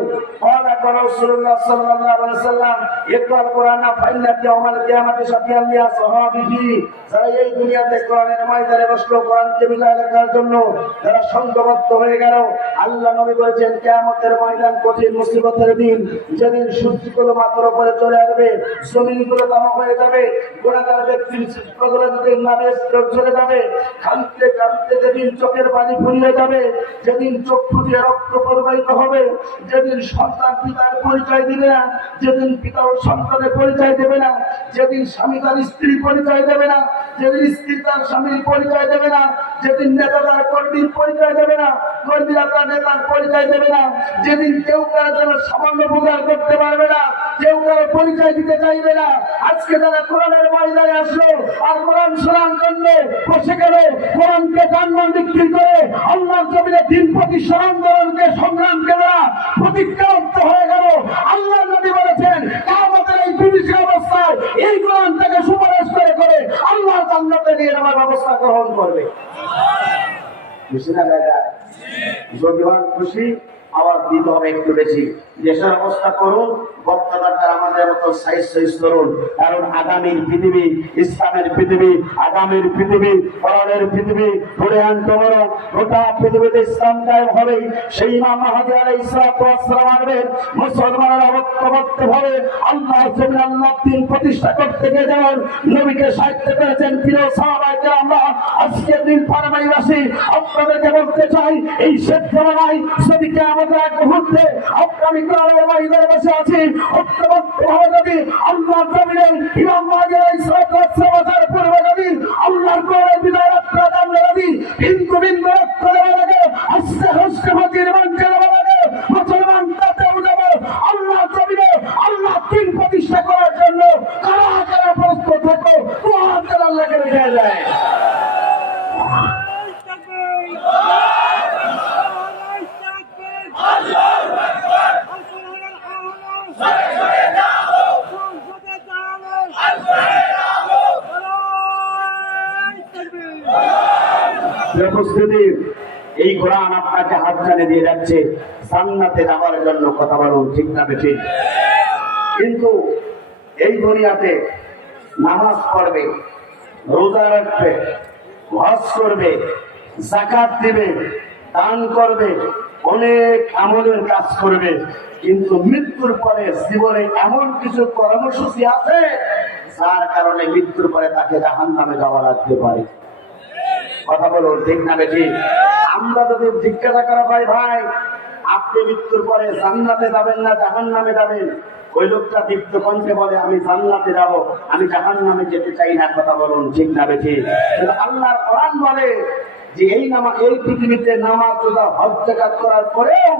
قال রাসূলুল্লাহ সাল্লাল্লাহু আলাইহি ওয়াসাল্লাম ইকরাল কুরআনা ফাইন্না ইয়াউমাল কিয়ামাতি শাফিআন লিয়া সাহাবিহি। যারা এই দুনিয়াতে কোরআনের ময়দানে বসলো কোরআনকে বিজয় লেখার জন্য, যারা সংঘবদ্ধ হয়ে গেল, আল্লাহ নবী বলেছেন কিয়ামতের ময়দান কঠিন মুসিবতের দিন, যেদিন সূর্যগুলো মাথার উপরে চলে আসবে, জমিনগুলো তামা হয়ে যাবে, গুনাহগার ব্যক্তির চিত্রগুলো যেদিন নামে চলে যাবে, কাঁদতে কাঁদতে যেদিন চোখের পানি ফুরিয়ে যাবে, যেদিন চক্ষু দিয়ে রক্ত প্রবাহিত হবে, যেদিন সন্তান পিতার পরিচয় দিবে না, যেদিন পিতা ও সন্তানের পরিচয় দেবে না, যেদিন স্বামী তার স্ত্রীর পরিচয় দেবে না, যেদিন স্ত্রী তার স্বামীর পরিচয় দেবে না, যেদিন নেতা তার কর্মীর পরিচয় দেবে না, কর্মীরা তার নেতার পরিচয় দেবে না, যেদিন কেউ কারো জন্য সামান্য উপকার করতে পারবে না, কেউ কারো পরিচয় দিতে চাইবে না। আজকে যারা কোরআনের ময়দানে আসলো আর কোরআন শোনার জন্য বসে গেল, কোরআনকে জানমাল বিক্রি করে আল্লাহর জমিনে দিন প্রতিষ্ঠা আন্দোলনকে সংগ্রামকে যারা প্রতিজ্ঞাবদ্ধ হয়ে গেল, আল্লাহ নবী বলেছেন কিয়ামতের এই বিভীষিক অবস্থায় এই কোরআন থেকে সুপারিশ করে আল্লাহ জান্নাতে নিয়ে যাওয়ার ব্যবস্থা গ্রহণ করবে। খুশি না দাদা? যদি হন খুশি, আওয়াজ দিতে হবে একটু বেশি। দেশের অবস্থা করুন, বক্তাদার আমাদের মতো সাইজ করুন, কারণ আগামীর পৃথিবী ইসলামের পৃথিবী, আগামীর পৃথিবী কোরআনের পৃথিবী। ধরে আনতে বড় গোটা পৃথিবীতে ইসলাম কায়েম হবে। সেই ইমাম মাহদী আলাইহিস সালাতু ওয়াস সালাম আসবেন, মুসলমানরা ঐক্যবদ্ধ ভাবে আল্লাহর জমিনে আল্লাহর দ্বীন প্রতিষ্ঠা করতে গিয়ে যেমন নবীকে সাহায্য করেছেন প্রিয় সাহাবায়ে কেরামরা, আজকের দিন ফারমাইবাসী আপনাদেরকে বলতে চাই, এই শেখ জামানায় যদি কিয়ামতের আগ মুহূর্তে আমি কোরআনের ময়দানে বসে আছি, ঐক্যবদ্ধভাবে যদি আল্লাহর জমিনে ইমাম মাহদী আলাইহিস সালাতু ওয়াস সালামের পূর্বে যদি আল্লাহর কোরআনের বিদায় রক্ষা আমরা যদি হিন্দু বিন্দু রক্ষা দেওয়া লাগে, আজকে রাষ্ট্রপতির মঞ্চে দেওয়া লাগে, মুসলমান তাতে উঠাবো আল্লাহর জমিনে আল্লাহর দ্বীন প্রতিষ্ঠা করার জন্য কারা কারা প্রস্তুত থাকো, কোরআন আল্লাহকে রেখে যায়। উপস্থিতি, এই কোরআন আপনাকে হাত টানে দিয়ে যাচ্ছে জান্নাতে যাওয়ার জন্য। কথা বলুন ঠিক না বেঠিক? কিন্তু এই দুনিয়াতে নামাজ পড়বে, রোজা রাখবে, হজ করবে, যাকাত দিবে, দান করবে, অনেক আমলের কাজ করবে, কিন্তু মৃত্যুর পরে জীবনে এমন কিছু কর্মসূচি আছে যার কারণে মৃত্যুর পরে তাকে জাহান্নামে যাওয়া লাগতে পারে। কথা বলুন ঠিক না বেঠিক? আমরা যদি জিজ্ঞাসা করা হয়, ভাই আপনি মৃত্যুর পরে জান্নাতে যাবেন না জাহান্নামে যাবেন, ওই লোকটা দীপ্ত কণ্ঠে বলে আমি জান্নাতে যাব, আমি জাহান্নামে যেতে চাই না। কথা বলুন ঠিক না বেঠিক? আল্লাহর কোরআন বলে যে এই পৃথিবীতে নামাজ রোজা হজ যাকাত করার পরেও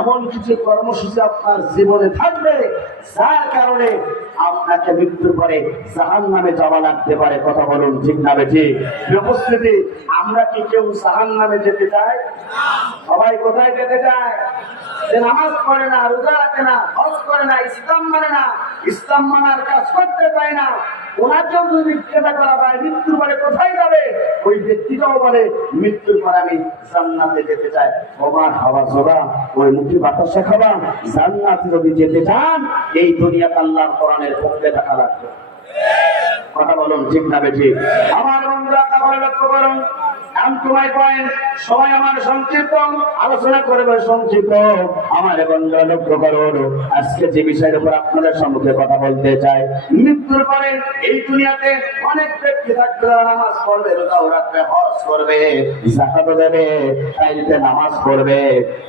এমন কিছু কর্মসূচি আপনার জীবনে থাকবে যার কারণে আপনাকে মৃত্যুর পরে জাহান্নামে যাওয়া লাগতে পারে। কথা বলুন ঠিক না বেঠিক? উপস্থিতি, আমরা কি কেউ জাহান্নামে যেতে চাই? সবাই কোথায় যেতে চায়? যে নামাজ পড়ে না, রোজা রাখে না, হজ করে না, ইসলাম মানে না, ইসলাম মানার কাজ করতে চায় না, ওনার জন্য যদি জিজ্ঞাসা করা হয় মৃত্যুর পরে কোথায় যাবে, ওই ব্যক্তিটাও বলে মৃত্যুর পরে আমি জান্নাতে যেতে চাই। ওমান হাওয়া জোড়া ওই মুখী বাতাসে খাবা, জান্নাতে যদি যেতে চান এই দুনিয়াতে আল্লাহর কোরআনের পক্ষে থাকা লাগবে। কথা বলুন ঠিক না বেঠিক? আমার বন্ধুরা তাহলে লক্ষ্য করুন, সবাই আমার সংক্ষিপ্ত আলোচনা করবে, সংক্ষিপ্ত আমার বন্ধু লক্ষ্য করুন। আজকে যে বিষয়ের উপর আপনাদের সম্মুখে কথা বলতে চাই, মৃত্যুর পরে এই দুনিয়াতে অনেক ব্যক্তি থাকবে যারা নামাজ পড়বে, রোজাও রাখবে, হজ করবে, যাকাত দেবে, তাইতে নামাজ পড়বে,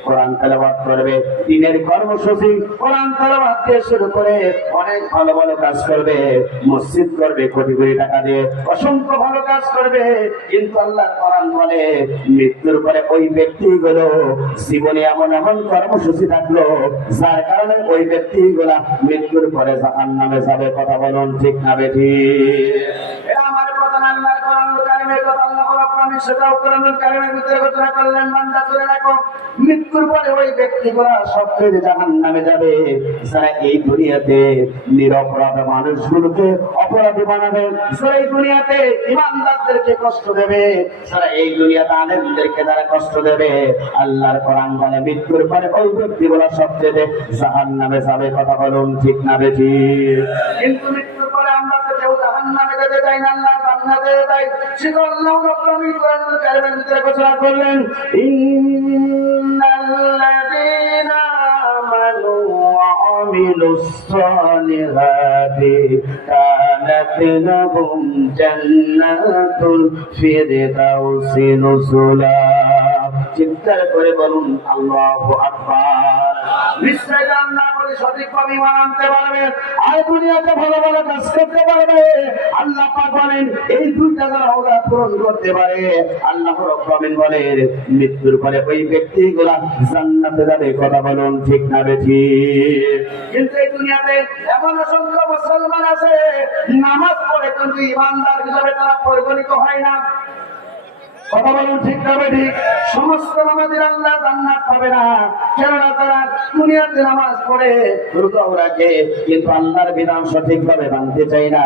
কোরআন তেলাওয়াত করবে, দিনের কর্মসূচি কোরআন তেলাওয়াত দিয়ে শুরু করে অনেক ভালো ভালো কাজ করবে, মসজিদ করবে কোটি কোটি টাকা দিয়ে, অসংখ্য ভালো কাজ করবে। কিন্তু আল্লাহ কোরআন বলে মৃত্যুর পরে ওই ব্যক্তিগুলো জীবনে এমন এমন কর্মসূচি থাকলো যার কারণে ওই ব্যক্তিগুলা মৃত্যুর পরে জাহান্নামে যাবে। কথা বলুন ঠিক না বেঠিক? এটা আমার কথা না, আল্লাহর কোরআনুল কারীমের কথা। আল্লাহ রাব্বুল সেটাও কোরআনুল কারীমের ভিতরে ঘোষণা করলেন, বান্দা শুনে রাখো, মৃত্যুর পরে ওই ব্যক্তিগুলা সবচেয়ে জাহান্নামে যাবে যারা এই দুনিয়াতে নিরপরাধ মানুষগুলোকে অপরাধী বানাবে, যারা এই দুনিয়াতে ইমানদারদেরকে কষ্ট দেবে, যারা এই দুনিয়াতে আলেমদেরকে যারা কষ্ট দেবে। আল্লাহর কোরআন বলে মৃত্যুর পরে ওই ব্যক্তিগুলা সবচেয়ে জাহান্নামে যাবে। কথা বলুন ঠিক না বেঠিক? কিন্তু মৃত্যুর পরে আমরা তো কেউ জাহান্নামে যেতে চাই না, আল্লাহ জান্নাতে যেতে চাই। সেটা আল্লাহ রাব্বুল কোরআনুল কারীমের ভিতরে ঘোষণা করলেন, ইন্নাল্লাযীনা আমানু ওয়া আমিলুস সালিহাতি কানাত লাহুম জান্নাতুল ফিরদাউসি নুজুলা। চিৎকার করে বলুন আল্লাহু আকবার। নিশ্চয় আল্লাহ বলে সঠিকভাবে ঈমান আনতে পারবে আর দুনিয়াতে ভালো ভালো কাজ করতে পারবে। আল্লাহ পাক বলেন এই দুইটা যারা ওরা পূরণ করতে পারে, আল্লাহ রাব্বুল আলামিন বলেন মৃত্যুর পরে ওই ব্যক্তিগুলা জান্নাতে যাবে। কথা বলুন ঠিক না বেঠিক? কিন্তু এই দুনিয়াতে এমন অসংখ্য মুসলমান আছে নামাজ পড়ে কিন্তু ঈমানদার হিসাবে তারা পরিগণিত হয় না। কথা বলুন ঠিক না বেঠিক? সমস্ত নামাজের আল্লাহ জান্নাত পাবে না, কেননা তারা দুনিয়াতে নামাজ পড়ে রোজাও রাখে কিন্তু আল্লাহর বিধান সঠিকভাবে মানতে চায় না।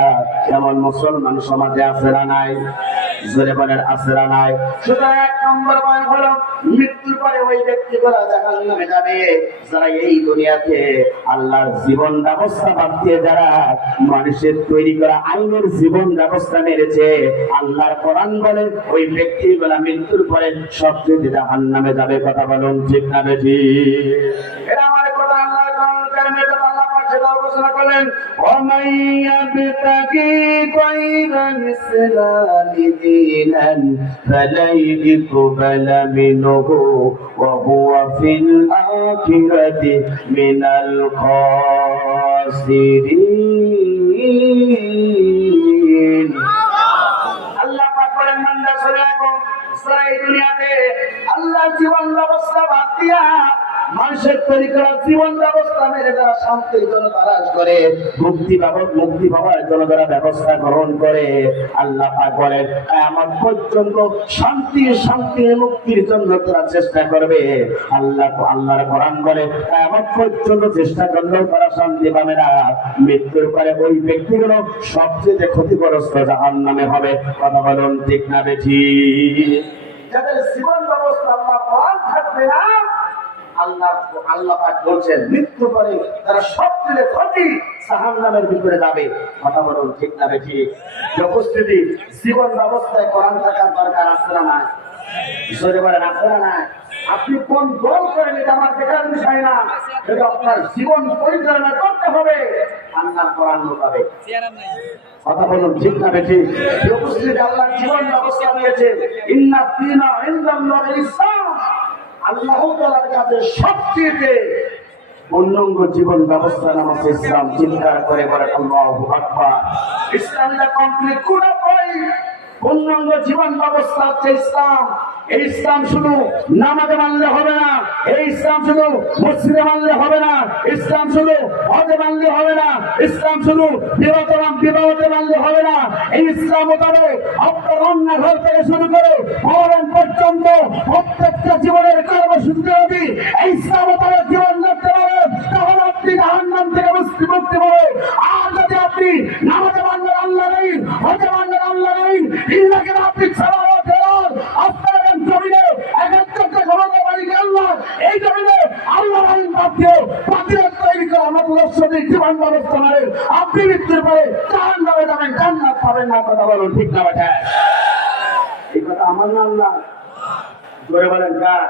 এমন মুসলমান সমাজে আছে না নাই? জোরে বলেন আছে না নাই? সুতরাং এক নম্বর পয়েন্ট হলো মৃত্যুর পরে ওই ব্যক্তিগুলা জাহান্নামে যাবে যারা এই দুনিয়াতে আল্লাহর জীবন ব্যবস্থা বাদ দিয়ে যারা মানুষের তৈরি করা আইনের জীবন ব্যবস্থা মেরেছে। আল্লাহর কোরআন বলে ওই ব্যক্তিগুলা মৃত্যুর পরে সবচেয়ে জাহান্নামে যাবে। কথা বলুন ঠিক না বেঠিক? এটা আমার কথা। আল্লাহর কারণে এটা আল্লাহ পাক সেটা ঘোষণা করলেন, ওয়া ইয়াবতাগি গায়রাল ইসলামি দীনান ফালাই ইকবালা মিনহু ওয়া হুয়া ফিল আখিরাতি মিনাল খাসিরিন। আল্লাহ পাক বলেন বান্দা শুনে রাখো, যারা এই দুনিয়াতে আল্লাহর জীবন ব্যবস্থা বাদ দিয়া মানুষের তৈরি করা জীবন ব্যবস্থা মেরে যারা শান্তির জন্য তালাশ করে, মুক্তি পাওয়ার জন্য যারা ব্যবস্থা গ্রহণ করে, আল্লাহ পাক বলেন কিয়ামত পর্যন্ত শান্তি মুক্তির জন্য তারা চেষ্টা করবে। আল্লাহর কোরআন বলে কিয়ামত পর্যন্ত চেষ্টা করলেও তারা শান্তি পাবে না। মৃত্যুর পরে ওই ব্যক্তিগুলো সবচেয়ে ক্ষতিগ্রস্ত জাহান্নামে হবে। কথা বলুন ঠিক না বেঠিক? যাদের জীবন ব্যবস্থা আল্লাহ কোরআন থাকবে না, আল্লাহ পাক বলছেন মৃত্যু পরে তারা সবচেয়ে ক্ষতি জাহান্নামের ভিতরে যাবে। কথা বলুন ঠিক না বেঠিক? উপস্থিতি জীবন ব্যবস্থায় কোরআন থাকার দরকার আছে না নাই? ঈশ্বরে বলেন আছে না নাই? আপনি কোন দল করেন এটা আমার দেখার বিষয় না, কিন্তু আপনার জীবন পরিচালনা করতে হবে আল্লাহর কোরআন মোতাবেক। কথা বলুন ঠিক না বেঠিক? উপস্থিতি আল্লাহ জীবন ব্যবস্থা দিয়েছে, ইন্না দীনা ইনদাল্লাহিল ইসলাম। আল্লাহ তাআলার কাছে সবচেয়ে পূর্ণাঙ্গ জীবন ব্যবস্থা নাম হচ্ছে ইসলাম। চিৎকার করে বলেন আল্লাহু আকবার। ইসলামটা কমপ্লিট করে পাই পূর্ণাঙ্গ জীবন ব্যবস্থা হচ্ছে ইসলাম। এই ইসলাম শুধু নামাজে মানলে হবে না, এই ইসলাম শুধু মসজিদে মানলে হবে না, ইসলাম শুধু হজে মানলে হবে না, ইসলাম শুধু বিবাহতে মানলে হবে না। এই ইসলাম মোতাবেক আপনার রান্নাঘর থেকে শুরু করে ভবন পর্যন্ত প্রত্যেকটা জীবনের কর্মসূচিতে যদি এই ইসলাম মোতাবেক জীবন করতে পারেন তাহলে আপনি জাহান্নাম থেকে মুক্তি পাবেন। আর যদি আপনি নামাজে মানলে আল্লাহ নেই, হজে মানলে আল্লাহ নেই, ইল্লাকে আপনি ছাড়া আপনার জমিনে একটা ক্ষমতা মালিক আল্লাহ, এই জমিনে আল্লাহ আইন বাদ দিয়ে বাতিলের তৈরি করে আমাদের সঠিক জীবন ব্যবস্থা মানেন, আপনি মৃত্যুর পরে জাহান্নামে যাবেন, জান্নাত পাবেন না। কথা বলুন ঠিক না বেঠিক? এই কথা আমার না আল্লাহ জোরে বলেন কার?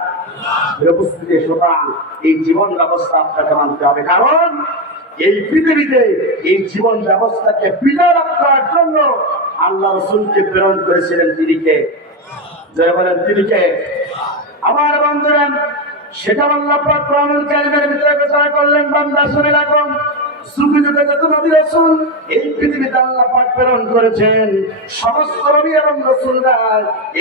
উপস্থিতি। সুতরাং এই জীবন ব্যবস্থা আপনাকে মানতে হবে, কারণ এই পৃথিবীতে এই জীবন ব্যবস্থাকে বিধান করার জন্য আল্লাহ রাসূলকে প্রেরণ করেছিলেন। তিনি কে? জয় বলেন তিনি কে? আমার বন্ধুরা, সেটা আল্লাহ পাক কোরআনুল কারীমের ভিতরে ঘোষণা করলেন, বান্দা শুনে রাখো, যুগে যুগে যত নবী রাসূল এই পৃথিবীতে আল্লাহ পাক প্রেরণ করেছেন, সমস্ত নবী এবং রাসূলরা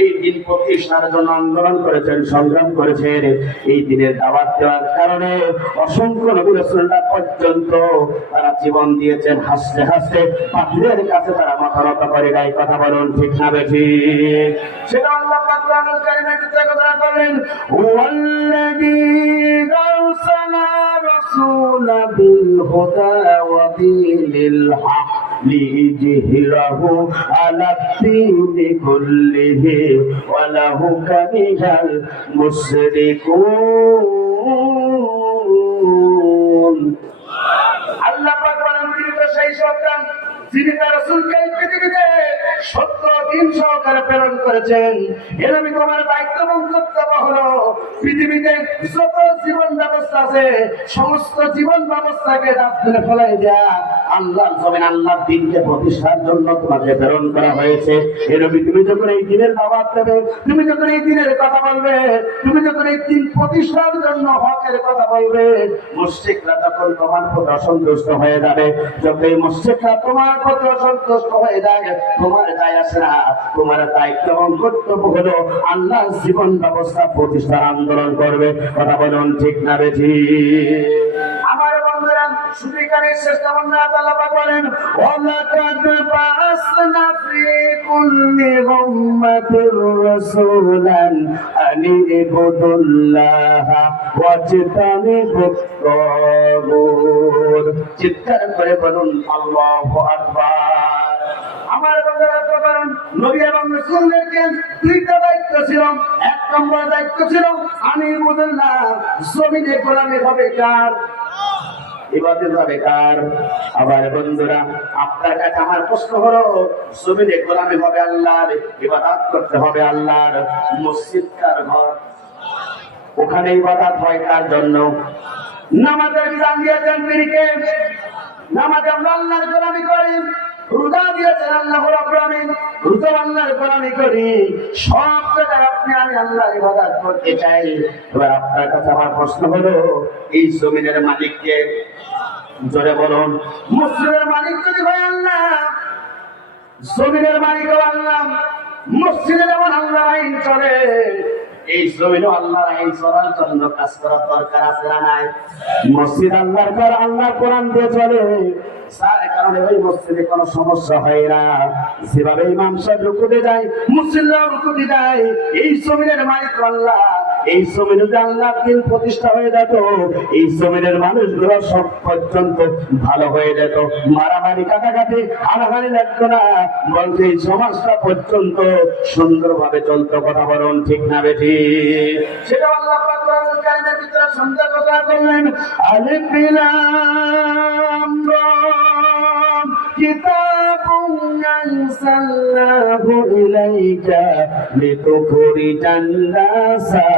এই দিন প্রতিষ্ঠার জন্য আন্দোলন করেছেন, সংগ্রাম করেছেন। এই দিনের দাওয়াত দেওয়ার কারণে অসংখ্য নবী রাসূলরা পর্যন্ত তারা জীবন দিয়েছেন। হাসতে হাসতে পাখিদের কাছে তারা মাথা নত করে নাই। কথা বলুন ঠিক না বেঠিক? সেটা আল্লাহ পাক কোরআনুল কারীমের ভিতরে ঘোষণা করলেন, ওয়াল্লাযী আরসালা রাসূলা বিল হুদা ودين الحق ليظهره على الدين كله ولو كره المشركون। আল্লাহ পাক বলেন তিনি সেই সত্তা যিনি তার রাসূলকে পৃথিবীতে সত্য দিন সহকারে প্রেরণ করেছেন। এর আমি তোমার দায়িত্ব এবং কর্তব্য হলো পৃথিবীতে যত জীবন ব্যবস্থা আছে সমস্ত জীবন ব্যবস্থাকে ডাস্টবিনে ফেলাই দেয়া আল্লাহর জমিন আল্লাহর দিনকে প্রতিষ্ঠার জন্য তোমাকে প্রেরণ করা হয়েছে। এরকম তুমি যখন এই দিনের দাওয়াত দেবে, তুমি যখন এই দিনের কথা বলবে, তুমি যখন এই দিন প্রতিষ্ঠার জন্য হকের কথা বলবে, মুশরিকরা তখন তোমার প্রতি অসন্তুষ্ট হয়ে যাবে। যখন এই মুশরিকরা তোমার প্রতি অসন্তুষ্ট হয়ে যায়, তোমার যায় আসে না। তোমার দায়িত্ব এবং কর্তব্য হলো আল্লাহর জীবন ব্যবস্থা প্রতিষ্ঠার আন্দোলন করবে। কথা বলুন ঠিক না বেঠিক? আমার বন্ধুরা, শুধু এখানে শেষ কেমন না আল্লাহ পাক বলেন, ওয়ালাকাদ বাআসনা ফি কুল্লি উম্মাতির রাসূলান আনি ইবুদুল্লাহা ওয়াজতানিবুত তাগুত। চিৎকার করে বলুন আল্লাহু আকবার। আমার বন্ধুরা, নবী এবং রাসূলদেরকে দুইটা দায়িত্ব ছিল। এক নম্বর দায়িত্ব ছিল আনি ইবুদুল্লাহ, জমিনে গোলামি হবে কার? ইবাদত হবে কার? আবার বন্ধুরা, আপনার কাছে আমার প্রশ্ন হলো, জমিনে গোলামি হবে আল্লাহর, ইবাদত করতে হবে আল্লাহর। মসজিদ কার ঘর? ওখানে ইবাদত হয় কার জন্য? নামাজের বিধান দিয়েছেন তিনি কে? নামাজে আমরা আল্লাহর গোলামি করি। রোজা দিয়েছেন আল্লাহ রাব্বুল আলামিন, রোজা আল্লাহর গোলামি করি। সব জায়গায় আপনি আমি আল্লাহর ইবাদত করতে চাই। এবার আপনার কাছে আমার প্রশ্ন হলো, এই জমিনের মালিক কে? জোরে বলুন। মসজিদের মালিক যদি হয় আল্লাহ, জমিনের মালিক আল্লাহ, মসজিদে যেমন আল্লাহর আইন চলে, এই জমিনও আল্লাহর আইন চলার জন্য কাজ করার দরকার আছে না নাই? মসজিদ আল্লাহর ঘর, আল্লাহর কোরআন দিয়ে চলে, যার কারণে ওই মসজিদে কোনো সমস্যা হয় না। যেভাবে ইমাম সাহেব রুকুতে যায়, মুসল্লিরা রুকুতে যায়, এই জমিনের মালিক আল্লাহ। এই জমিনে যদি আল্লাহর দিন প্রতিষ্ঠা হয়ে যেত, এই জমিনের মানুষগুলো সব পর্যন্ত ভালো হয়ে যেত, মারামারি কাটাকাটি হানাহানি লাগতো না, বলছে এই সমাজটা পর্যন্ত সুন্দরভাবে চলতো। কথা বলুন ঠিক না বেঠিক? সেটা আল্লাহ পাক কোরআনুল কারীমের ভিতরে সুন্দর ঘোষণা করলেন, আলিফ লাম রা কিতাবুন আনজালনাহু ইলাইকা লিতুখরিজান নাসা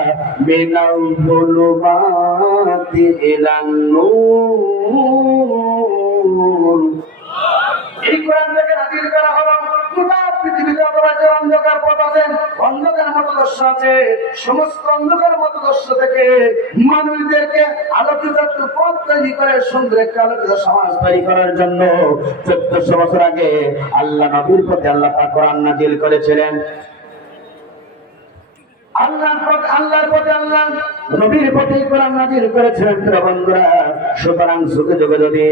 মিনাল যুলুমাতি ইলান নূর। এই কোরআন থেকে নাযিল করা হলো গোটা পৃথিবীতে অথবা যে অন্ধকার পথ আছে, অন্ধকার মতদর্শ আছে, সমস্ত অন্ধকার মতদর্শ থেকে মানুষদেরকে আলোকিত পথ তৈরি করে সুন্দর একটা আলোকিত সমাজ তৈরি করার জন্য 1400 বছর আগে আল্লাহ নবীর প্রতি আল্লাহ পাক কোরআন নাযিল করেছিলেন। আল্লাহর প্রতি আল্লাহ নবীর প্রতি কোরআন নাযিল করেছিলেন। বন্ধুরা, সুতরাং যুগে যুগে যদি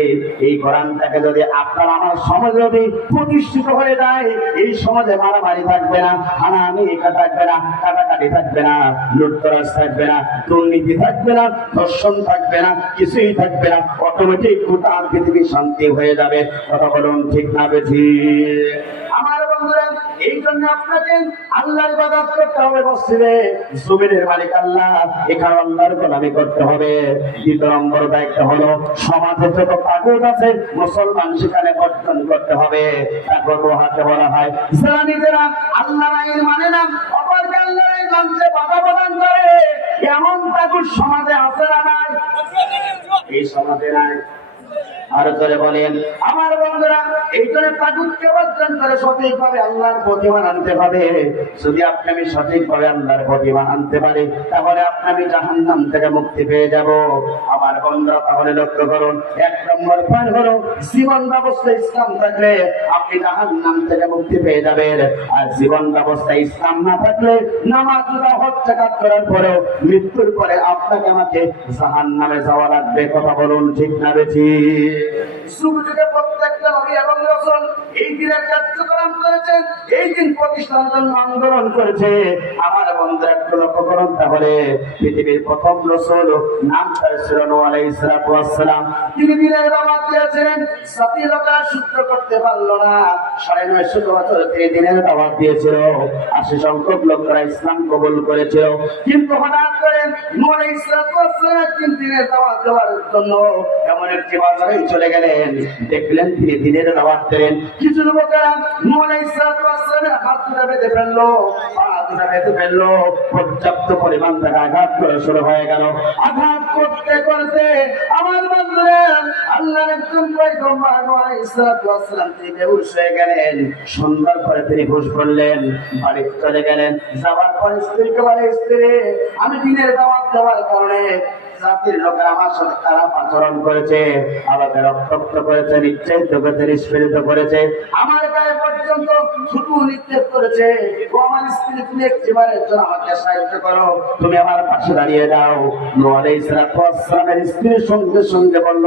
এই কোরআনটাকে যদি আপনার আমার সমাজ যদি প্রতিষ্ঠিত হয়ে যায়, এই সমাজে মারামারি থাকবে না, হানাহানি থাকবে না, কাটাকাটি থাকবে না, লুটতরাজ থাকবে না, দুর্নীতি থাকবে না, ধর্ষণ থাকবে না, কিছুই থাকবে না। অটোমেটিক গোটা পৃথিবী শান্তি হয়ে যাবে। কথা বলুন ঠিক না বেঠিক? আমার বন্ধুরা, এই জন্য আপনাকে আল্লাহর ইবাদত করতে হবে। মসজিদে জমিনের মালিক আল্লাহ, এখানে আল্লাহর গোলামি করতে হবে। দ্বিতীয় নম্বর দায়িত্ব হলো সমাজে যত তাগুত আছে মুসলমান সেখানে বর্জন করতে হবে। তাগুত হাতে বলা হয় যারা নিজেরা আল্লাহর আইন মানে না, অপরকে আল্লাহর আইন মানতে বাধা প্রদান করে, এমন তাগুত সমাজে আছে না নাই? এই সমাজে নাই। আর করে বলেন আমার বন্ধুরা, এই জন্য তাগুতকে বর্জন করে সঠিকভাবে আল্লাহর প্রতিমান আনতে হবে। যদি আপনি আমি সঠিকভাবে আল্লাহর প্রতিমান আনতে পারি, তাহলে আপনি আমি জাহান্নাম থেকে মুক্তি পেয়ে যাব। আমার বন্ধুরা, তাহলে লক্ষ্য করুন, 1 নম্বর পয়েন্ট হলো জীবন ব্যবস্থা ইসলাম থাকলে আপনি জাহান্নাম থেকে মুক্তি পেয়ে যাবেন। আর জীবন ব্যবস্থা ইসলাম না থাকলে নামাজ রোজা হজ যাকাত করার পরেও মৃত্যুর পরে আপনাকে আমাকে জাহান্নামে যাওয়া লাগবে। কথা বলুন ঠিক না বেঠিক? যুগে প্রত্যেকটা নবী এবং রাসূল এই দিনের কার্যক্রম করেছেন, এই দিন প্রতিষ্ঠার জন্য আন্দোলন করেছে। আমার বন্ধুরা, একটু লক্ষ্য করুন, তাহলে পৃথিবীর প্রথম রাসূল নাম ছিল নূহ আলাইহিস সালাতু ওয়াস সালাম। তিনি দিনের দাওয়াত দিয়েছিলেন, জাতি লোকেরা সহ্য করতে পারল না। 950 বছর তিনি দিনের দাওয়াত দিয়েছিল, 80 সংখ্যক লোকেরা ইসলাম কবুল করেছিল। কিন্তু হঠাৎ করে নূহ আলাইহিস সালাতু ওয়াস সালাম দিনের দাওয়াত দেওয়ার জন্য এমন একটি বাজারে চলে গেলেন গেলেন, দেখলেন তিনি দিনের দাওয়াত দেন। কিছু যুবকেরা নূহ আলাইহিস সালামের হাত দুটো বেঁধে ফেললো, পা দুটো বেঁধে ফেললো, পর্যাপ্ত পরিমাণ থেকে আঘাত করা শুরু হয়ে গেল। আঘাত করতে করতে আমার বন্ধুরা আল্লাহর একজন পয়গম্বর নূহ আলাইহিস সালাম তিনি বেহুশ হয়ে গেলেন। সন্ধ্যার পরে তিনি হুঁশ করলেন, বাড়ি চলে গেলেন। যাওয়ার পর স্ত্রীকে বলে, স্ত্রী আমি দিনের দাওয়াত দেওয়ার কারণে জাতির লোকেরা আমার সাথে খারাপ আচরণ করেছে, আমাকে রক্তাক্ত করেছে, নির্যাতিত করেছে, নিষ্পীড়িত করেছে, আমার গায়ে পর্যন্ত থুতু নিক্ষেপ করেছে। ও আমার স্ত্রী, তুমি একটিবারের জন্য আমাকে সাহায্য করো, তুমি আমার পাশে দাঁড়িয়ে দাও। নূহ আলাইহিস সালামের স্ত্রী সঙ্গে সঙ্গে বলল,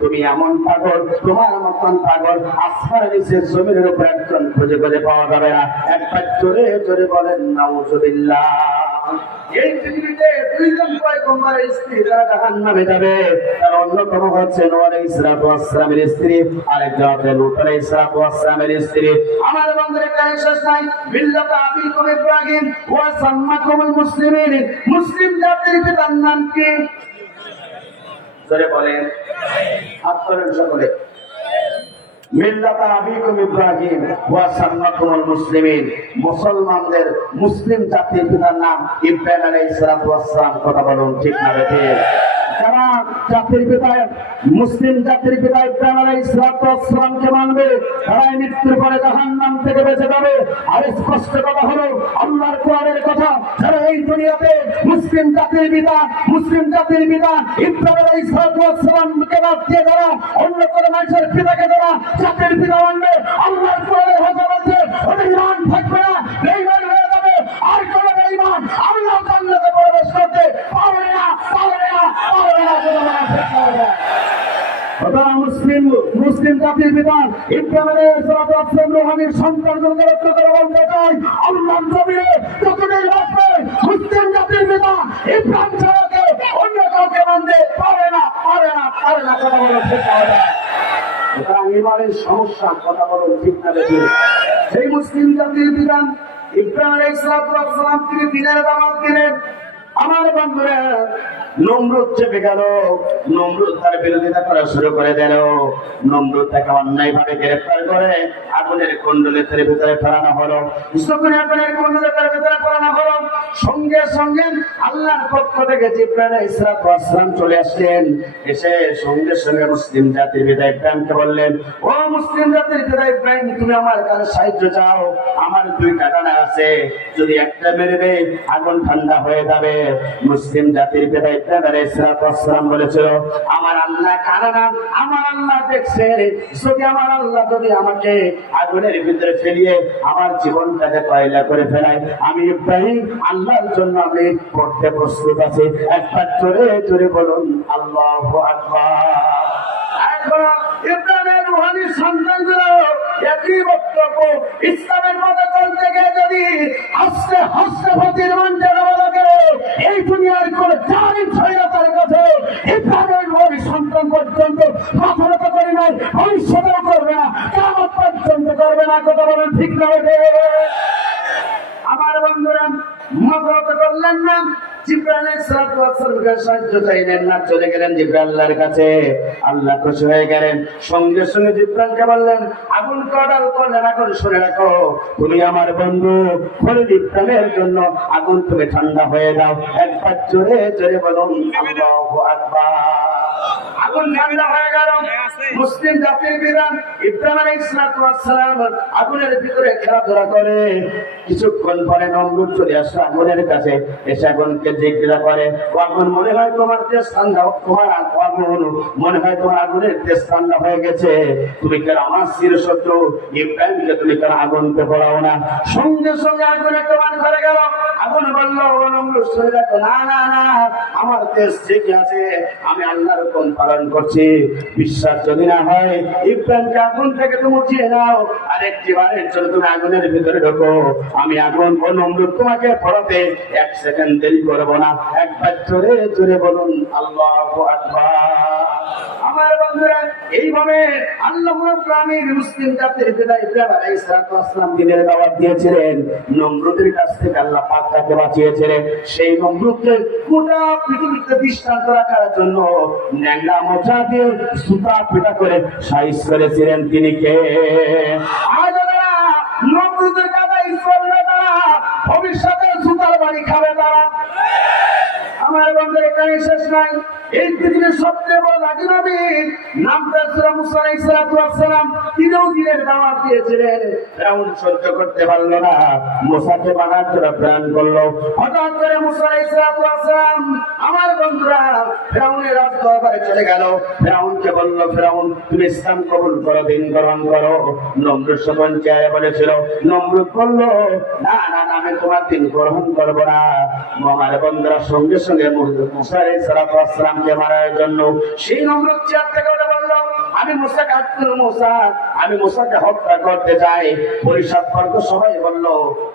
তুমি এমন পাগল, তোমার মতন পাগল আসমানের নিচে জমিনের উপর একজন খুঁজে খুঁজে পাওয়া যাবে না। একবার জোরে জোরে বলেন নাউজুবিল্লাহ। এই পৃথিবীতে দুইজন পয়গম্বরের স্ত্রী যারা জাহান্নামে যাবে, তার অন্যতম হচ্ছে নূহ আলাইহিস সালামের স্ত্রী, আরেকজন হচ্ছে লূত আলাইহিস সালামের স্ত্রী। আমার বন্ধুরা কাছে শেষ নাই, মিল্লাত আবিকুম ইব্রাহিম ওয়া সাম্মাকুমুল মুসলিমিন। মুসলিম জাতির পিতার নাম কি? জোরে বলেন, হাত তোলেন সকলে। মিল্লাত আবিকুম ইব্রাহিম ওয়া সাম্মাকুমুল মুসলিমিন। মুসলমানদের মুসলিম জাতির পিতার নাম ইব্রাহিম আলাইহিস সালাম। কথা বলুন ঠিক না বেঠিক? যারা জাতির পিতা মুসলিম জাতির পিতা ইব্রাহিম আলাইহিস সালামকে মানবে, তারাই মৃত্যুর পরে জাহান্নাম থেকে বেঁচে যাবে। আর স্পষ্ট কথা হলো আল্লাহর কোরআনের কথা, যারা এই দুনিয়াতে মুসলিম জাতির পিতা ইব্রাহিম আলাইহিস সালামকে বাদ দিয়ে যারা অন্য কোন মানুষের পিতাকে যারা জাতির পিতা মানবে, আল্লাহর কোরআনের কথা বলছে ওদের ঈমান থাকবে না, বেঈমান হয়ে যাবে। আর কোন বেঈমান আল্লাহ জান্নাতে প্রবেশ করতে পারবে না। মুসলিম জাতির পিতা ইব্রাহিম আলাইহিস সালাম রূহানির সন্তানদেরকে রক্ষা করে বলতে চাই, আল্লাহর জমিনে যতদিন বাঁচবে মুসলিম জাতির পিতা ইব্রাহিম ছাড়া কেউ অন্য কাউকে মানতে পারে না। কথা বলো ঠিক না? ইমানের সমস্যা, কথা বলো ঠিক না বেঠিক? সেই মুসলিম জাতির পিতা ইব্রাহিম আলাইহিস সালাম তিনি দিনের দাওয়াত দিলেন। আমার বন্ধুরা নমরুদ চেপে গেল, নমরুদ তার বিরোধিতা করা শুরু করে দিল। নমরুদ তাকে অন্যায় ভাবে গ্রেফতার করে আগুনের কুণ্ডলের ভিতরে ফেলানো হলো। আগুনের কুণ্ডলের ভিতরে ফেলানো হলো। সঙ্গে সঙ্গে আল্লাহর পক্ষ থেকে জিবরাইল আলাইহিস সালাম চলে আসলেন। এসে সঙ্গে সঙ্গে মুসলিম জাতির পিতা ইব্রাহিমকে বললেন, ও মুসলিম জাতির পিতা ইব্রাহিম, তুমি আমার কাছে সাহায্য চাও। আমার দুইটা ডানা আছে, যদি একটা মেরে দেয় আগুন ঠান্ডা হয়ে যাবে। মুসলিম জাতির পিতা ইব্রাহিম আলাইহিস সালাম বলেছিল, আমার আল্লাহ কানা না, আমার আল্লাহ দেখছে। যদি আমাকে আগুনের ভিতরে ফেলিয়ে আমার জীবনটাকে কয়লা করে ফেলায়, আমি ইব্রাহিম আল্লাহর জন্য আমি করতে প্রস্তুত আছি। একবার জোরে জোরে বলুন আল্লাহু আকবার। ইব্রাহিমের রূহানি সন্তানগুলো একই বক্তব্য, ইসলামের পথে চলতে গিয়ে যদি হাসতে হাসতে প্রতির মঞ্চে বলে এই দুনিয়ার কোন জালিম শয়তানের কাছে ইব্রাহিমের রূহানি সন্তান পর্যন্ত মাথা নত করে নাই, ভবিষ্যতেও করবে না, কিয়ামত পর্যন্ত করবে না। কথা বলেন ঠিক না বেঠিক? আমার বন্ধুরা মত করলেন না, জিবরাইল আলাইহিস সালামকে সাহায্য চাইলেন না, চলে গেলেন জিবরাইল আল্লাহর কাছে। আল্লাহ খুশি হয়ে গেলেন। সঙ্গে সঙ্গে জিবরাইলকে বললেন, আগুন কডাল করলেন, আগুন শুনে রাখো, তুমি আমার বন্ধু খলিল ইব্রাহিমের জন্য আগুন তুমি ঠান্ডা হয়ে দাও। একবার জোরে জোরে বলুন আল্লাহু আকবার। আগুন ঠান্ডা হয়ে গেল। মুসলিম জাতির পিতা ইব্রাহিম আলাইহিস সালাম আগুনের ভিতরে খেলাধুলা করে। কিছুক্ষণ পরে নমরুদ চলে আসে আগুনের কাছে, এসে আগুনকে জিজ্ঞাসা করে, আগুন মনে হয় তোমার তেজ ঠান্ডা, তোমার আগুন মনে হয় তোমার আগুনের তেজ ঠান্ডা হয়ে গেছে, তুমি কেন আমার চিরশত্রু ইব্রাহিমকে তুমি কেন আগুনকে পড়াও না? সঙ্গে সঙ্গে আগুনে তোমার ঘরে গেল। আগুন বলল, নমরুদ শুনে দেখো, না না না, আমার তেজ ঠিক আছে, আমি আল্লাহর হুকুম পালন করছি। বিশ্বাস যদি না হয় ইব্রাহিমকে আগুন থেকে তুমি উঠিয়ে নাও, আর একটিবারের জন্য তুমি আগুনের ভিতরে ঢোকো, আমি আগুন ও নমরুদ তোমাকে পড়াতে এক সেকেন্ড দেরি করবো না। একবার জোরে জোরে বলুন আল্লাহু আকবার। আমার বন্ধুরা এইভাবে আল্লাহ রাব্বুল আলামিন মুসলিম জাতির পিতা ইব্রাহিম আলাইহিস সালাম দিনের দাওয়াত দিয়েছিলেন। নমরুদের কাছ থেকে আল্লাহ পাক তাকে বাঁচিয়েছিলেন। সেই নমরুদকে গোটা পৃথিবীতে দৃষ্টান্ত রাখার জন্য ন্যাংরা মোচা দিয়ে সুতা পিটা করে করে সাইজ করেছিলেন তিনি কে? আজ ওরা নমরুদের কাছে ইসরায়েলের দ্বারা ভবিষ্যতে জুতার বাড়ি খাবে তারা। আমার বন্ধুর এখানে শেষ নাই। এই পৃথিবীর সবচেয়ে বড় লাকি নবী নাম তার মুসা আলাইহিস সালাম, তিনিও দিনের দাওয়াত দিয়েছিলেন। ফিরআউন সহ্য করতে পারল না, মুসাকে মারার জন্য প্ল্যান করলো। হঠাৎ করে মুসা আলাইহিস সালাম আমার বন্ধুরা ফিরআউনের রাজদরবারে চলে গেল। ফিরআউনকে বলল, ফিরআউন তুমি ইসলাম কবুল করো, দিন গ্রহণ করো। নমরুদ যখন চেয়ে বলেছিল, নমরুদ বলল, না না না, আমি তোমার দিন গ্রহণ করবো না। আমার বন্ধুরা সঙ্গে সঙ্গে মুসা আলাইহিস সালামকে মারার জন্য সেই নমরুদ চেয়ার থেকে উঠে বলল, আমি মুসাকে হত্যা করতে চাই। পরিষদ বর্গ সবাই বলল,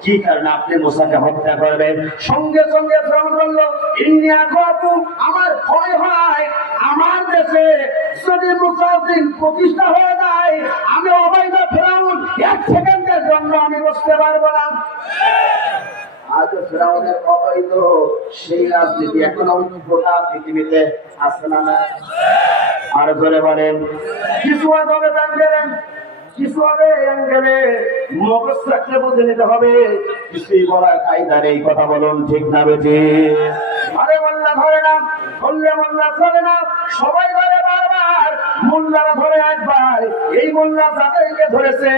কি কারণে আপনি মুসাকে হত্যা করবেন? সঙ্গে সঙ্গে ফিরআউন বলল, ইন্নী আখাফু, আমার ভয় হয় আমার দেশে যদি মুসার দিন প্রতিষ্ঠা হয়ে যায়, আমি অবৈধ ফিরআউন এক সেকেন্ডের জন্য আমি বসতে পারবো না। আজ ফিরআউনের অবৈধ সেই রাজনীতি এখনো গোটা পৃথিবীতে আছে না? আর ধরে বলেন কিছু হবে ব্যাংকেলেন, কিছু হবে অ্যাঙ্গেলে, মগজ থাকলে বুঝে নিতে হবে। কিছুই বলার কায়দা নেই, কথা বলুন ঠিক না বেঠি? আরে মোল্লা ধরে না, ধরলে মোল্লা চলে না, সবাই ধরে বারবার, মোল্লারা ধরে একবার। এই মোল্লা যাদেরকে ধরেছে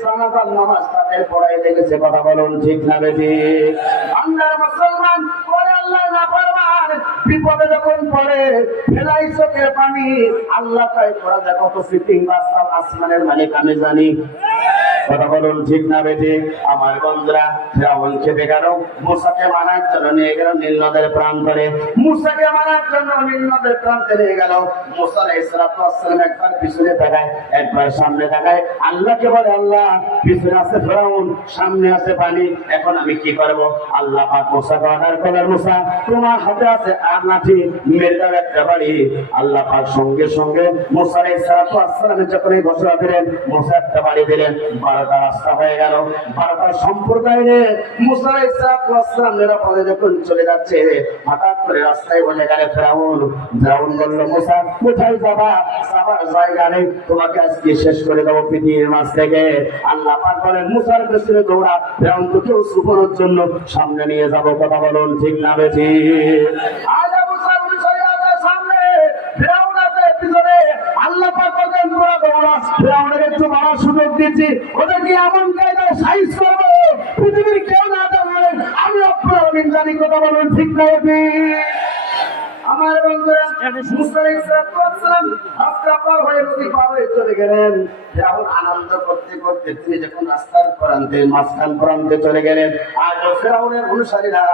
জানাজার নামাজ তাদের পড়াই লেগেছে, কথা বলুন ঠিক না বেঠি? বাংলার মুসলমান পরে আল্লাহ না ফরমান, বিপদে যখন পড়ে ফেলাই চোখের পানি। আল্লাহ তাই করা যায় কত ফিটিং বাস্তাব, আসমানের মালিক আমি জানি, কথা বলুন ঠিক না বেঠি? আমার বন্ধুরা ফিরআউন খেপে গেল, মুসাকে মারার জন্য নিয়ে গেল নীল নদের প্রান্তরে। মুসাকে মারার জন্য নীল নদের প্রান্তে নিয়ে গেল। মুসা আলাইহিস সালাম একবার পিছনে তাকায়, একবার সামনে তাকায়। আল্লাহকে বলে, আল্লাহ পিছনে আছে ফিরআউন, সামনে আছে পানি, এখন আমি কি করব? আল্লাহ পাক মুসাকে অর্ডার করলেন, মুসা তোমার হাতে আছে আর লাঠি, মেরে দাও একটা বাড়ি। আল্লাহ পাক সঙ্গে সঙ্গে মুসা আলাইহিস সালামের যখন এই ঘোষণা দিলেন, মুসা একটা বাড়ি দিলেন। 12টা রাস্তা হয়ে গেল। 12টা সম্প্রদায়ে মুসা আলাইহিস সালাম নিরাপদে যখন চলে যাচ্ছে, হঠাৎ করে রাস্তায় বলে গেল ফিরআউন। ফিরআউন বলল, মুসা কোথায় যাবা? যাবার জায়গা নেই, তোমাকে আজকে শেষ করে দেবো পৃথিবীর মাঝ থেকে। আল্লাহ পাক বলেন, মুসার পেছনে দৌড়া, ফিরআউন তোকে সুপনের জন্য সামনে নিয়ে যাবো, কথা বলুন ঠিক না বেঠি? আজ মুসার সামনে ফিরআউন আছে পিছনে। আল্লাহ পাক বলেন, তোরা দৌড়া, ফিরআউনের একটু মারার সুযোগ দিচ্ছি, ওদেরকে এমন কায়দায় সাইজ করবো পৃথিবীর কেউ না জানবে, আমি রব্বুল আলামিন জানি, কথা বলুন ঠিক না বেঠি? আমার বন্ধুরা মুসা আলাইহিস সালাম রাস্তা পার হয়ে নদী পার হয়ে চলে গেলেন। ফিরআউন আনন্দ করতে করতে তিনি যখন রাস্তার প্রান্তে মাঝখান প্রান্তে চলে গেলেন, আজ ফিরআউনের অনুসারীরা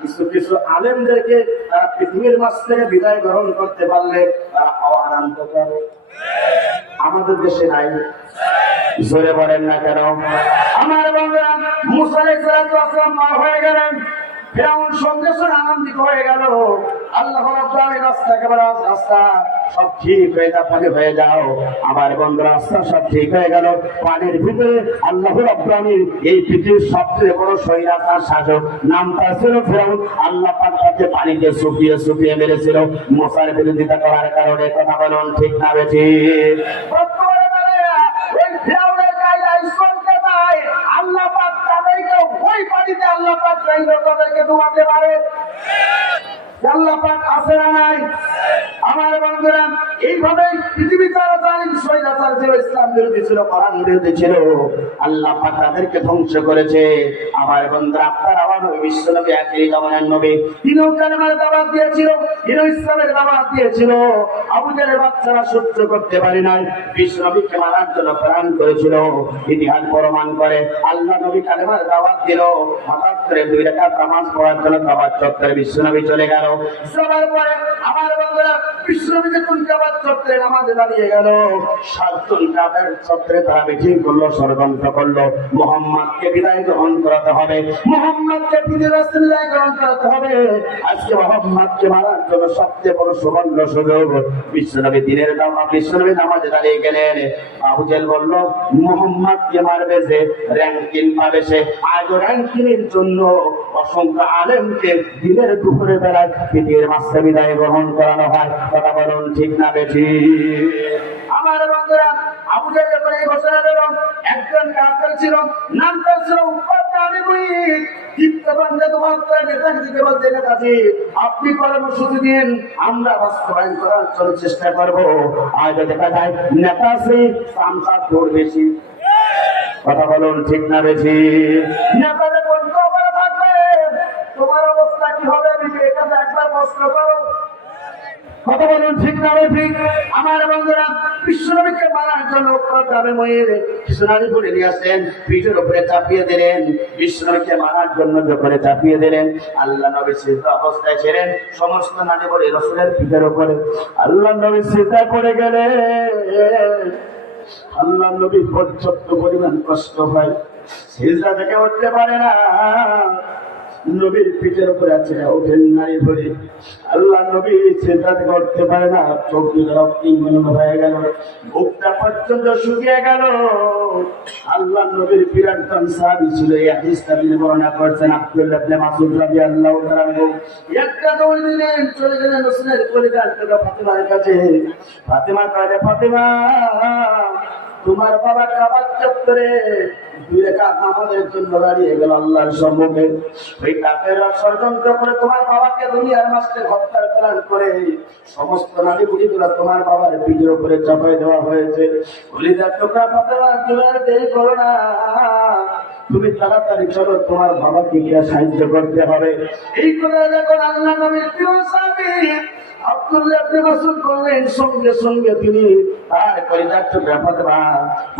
কিছু কিছু আলেমদেরকে তারা পৃথিবীর মাঝ থেকে বিদায় গ্রহণ করতে পারলে তারা আনন্দ করে। আমাদের দেশে নাই, জোরে বলেন না কেন? আমার বন্ধুরা মুসা আলাইহিস সালাম পার হয়ে গেলেন, ফিরআউন সঙ্গে সঙ্গে আনন্দিত হয়ে গেল। আল্লাহ রাব্বুল আলামিন রাস্তা একেবারে রাস্তা সব ঠিক হয়ে যাও, পানি হয়ে যাও। আমার বন্ধু রাস্তা সব ঠিক হয়ে গেল। পানির ভিতরে আল্লাহ রাব্বুল আলামিন এই পৃথিবীর সবচেয়ে বড় স্বৈরাচার শাসক, নাম তার ছিল ফিরআউন। আল্লাহ পাক তাকে পানিতে শুকিয়ে মেরেছিল মুসার বিরোধিতা করার কারণে, কথা বলুন ঠিক না বেঠি? বর্তমানে ওই ফিরআউনের কায়দায় চলতে চায়, আল্লাহ পাক তাদেরকে ওই পানিতে আল্লাহ পাক চাইলে তাদেরকে ডুবাতে পারে। আল্লাহ পাক আছে না নাই? আমার বন্ধুরা এইভাবে পৃথিবী তারা জালিম স্বৈরাচার ছিল, ইসলাম বিরোধী ছিল, কোরআন বিরোধী ছিল, আল্লাহ পাক তাদেরকে ধ্বংস করেছে। আমার বন্ধুরা আপনার আমার বিশ্ব নবী আখিরি জামানার নবী, তিনিও কালেমার দাওয়াত দিয়েছিল, তিনিও ইসলামের দাওয়াত দিয়েছিল। আবু জাহেলের বাচ্চারা সহ্য করতে পারে নাই, বিশ্ব নবীকে মারার জন্য প্ল্যান করেছিল। ইতিহাস প্রমাণ করে আল্লাহ নবী কালেমার দাওয়াত দিল, হঠাৎ করে 2 রাকাত নামাজ পড়ার জন্য কাবার চত্বরে বিশ্ব নবী চলে গেল। সবার পরে আমার বন্ধুরা বিশ্ব নবী যখন কাবার চত্বরে নামাজে দাঁড়িয়ে গেল, 7 জন কাবার চত্বরে তারা মিটিং করলো, ষড়যন্ত্র করলো, মুহাম্মদকে বিদায় গ্রহণ করাতে হবে, মুহাম্মদকে বিদায় গ্রহণ করাতে হবে। আজকে মুহাম্মদকে মারার জন্য সবচেয়ে বড় সুবর্ণ সুযোগ। বিশ্ব নবী দিনের দাওয়াত, বিশ্ব নবী নামাজে দাঁড়িয়ে গেলেন। আবু জেহেল বলল, মুহাম্মদকে মারবে যে র্যাঙ্কিং পাবে সে। আজ র্যাঙ্কিংয়ের জন্য অসংখ্য আলেমকে দিনের দুপুরে বেলায় পৃথিবীর মাঝে বিদায় গ্রহণ করানো হয়, কথা বলুন ঠিক না বেঠি? আমার আজকে যখন এই ঘোষণা দিল, একজন কাফের ছিল, নাম তার ছিল উকবা বিন মুঈত। দীপ্তবন্ধে তোমার নেতাকে দিতে বলতে, নেতাজি আপনি কর্মসূচি দিন, আমরা বাস্তবায়ন করার জন্য চেষ্টা করবো। আজ দেখা যায় নেতাশ্রী সামসাদ দৌড় বেশি। কথা বলুন ঠিক না বেশি? নেতাদের কোন খবর থাকবে, তোমার অবস্থা কি হবে? বিবেকের কাছে একবার প্রশ্ন করো। কথা বলুন ঠিক না ঠিক? আমার বন্ধুরা, বিশ্বনবীকে মারার জন্য উকবা বিন সোনালি করে নিয়ে আসলেন, পিঠের উপরে চাপিয়ে দিলেন। বিশ্বনবীকে মারার জন্য যখন চাপিয়ে দিলেন, আল্লাহ নবী সিজদা অবস্থায় ছিলেন, সমস্ত নারী বলে রাসূলের পিঠের উপরে। আল্লাহ নবী সিজদা করে গেলেন। আল্লাহ নবী পর্যাপ্ত পরিমাণ কষ্ট হয়, সিজদা থেকে উঠতে পারে না। নবীর পিঠের উপরে আছে, ওঠেন নারী ধরে। আল্লাহ নবী সিজদা থেকে উঠতে পারে না, চোখ দিয়ে রক্তহীন হয়ে গেল, বুকটা পর্যন্ত শুকিয়ে গেল। আল্লাহ নবীর বিরাট সাহাবী ছিল, এই হাদিসটা তিনি বর্ণনা করেছেন আব্দুল্লাহ ইবনে মাসউদ রাদিয়াল্লাহু তাআলা আনহু। একটা দৌড় দিলেন, চলে গেলেন রাসূলের কলিজার টুকরা ফাতেমার কাছে। ফাতেমা কয়, ফাতেমা তোমার বাবা কাবার চত্বরে 2 রাকাত নামাজের জন্য দাঁড়িয়ে গেল আল্লাহর সম্মুখে। ওই কাফেররা ষড়যন্ত্র করে তোমার বাবাকে দুনিয়ার মাঝে হত্যার প্ল্যান করে সমস্ত নারী বুড়িগুলো তোমার বাবার পিঠের উপরে চাপাই দেওয়া হয়েছে। কলিজার টুকরা ফাতেমা, তুমি আর দেরি করো না, তুমি তাড়াতাড়ি চলো, তোমার বাবাকে গিয়ে সাহায্য করতে হবে। এই কথা যখন আল্লাহ নবীর প্রিয় সাহাবী আব্দুল্লাহ ইবনে মাসউদ বললেন, সঙ্গে সঙ্গে তিনি তার কলিজার টুকরা ফাতেমা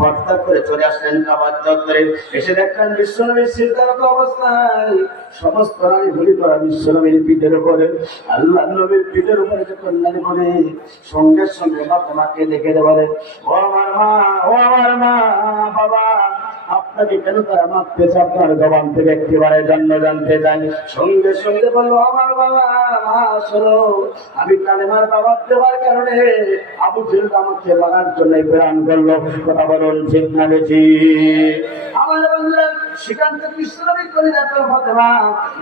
হত্যা করে চলে আসলেন কাবার চত্বরে। এসে দেখলেন বিশ্বনবীর সিজদারত অবস্থায়, সমস্ত নারী ভুলি করা বিশ্বনবীর পিঠের উপরে। আল্লাহ নবীর পিঠের উপরে যখন নারী করে, সঙ্গে সঙ্গে ফাতেমাকে দেখে বলে, ও আমার মা, ও আমার মা, বাবা আপনাকে কেন তারা মারতেছে, আপনার জবান থেকে একেবারে জন্ম জানতে চাই। সঙ্গে সঙ্গে বললো, আমার বাবা, মা শোনো, আমি কালেমার দাওয়াত দেওয়ার কারণে আবু জেহেল আমাকে মারার জন্য প্রেরণ করলো। কথা বলুন ঠিক না বেশি? আমার বন্ধুরা, সেখান থেকে বিশ্বনবী কলিজার টুকরা ফাতেমা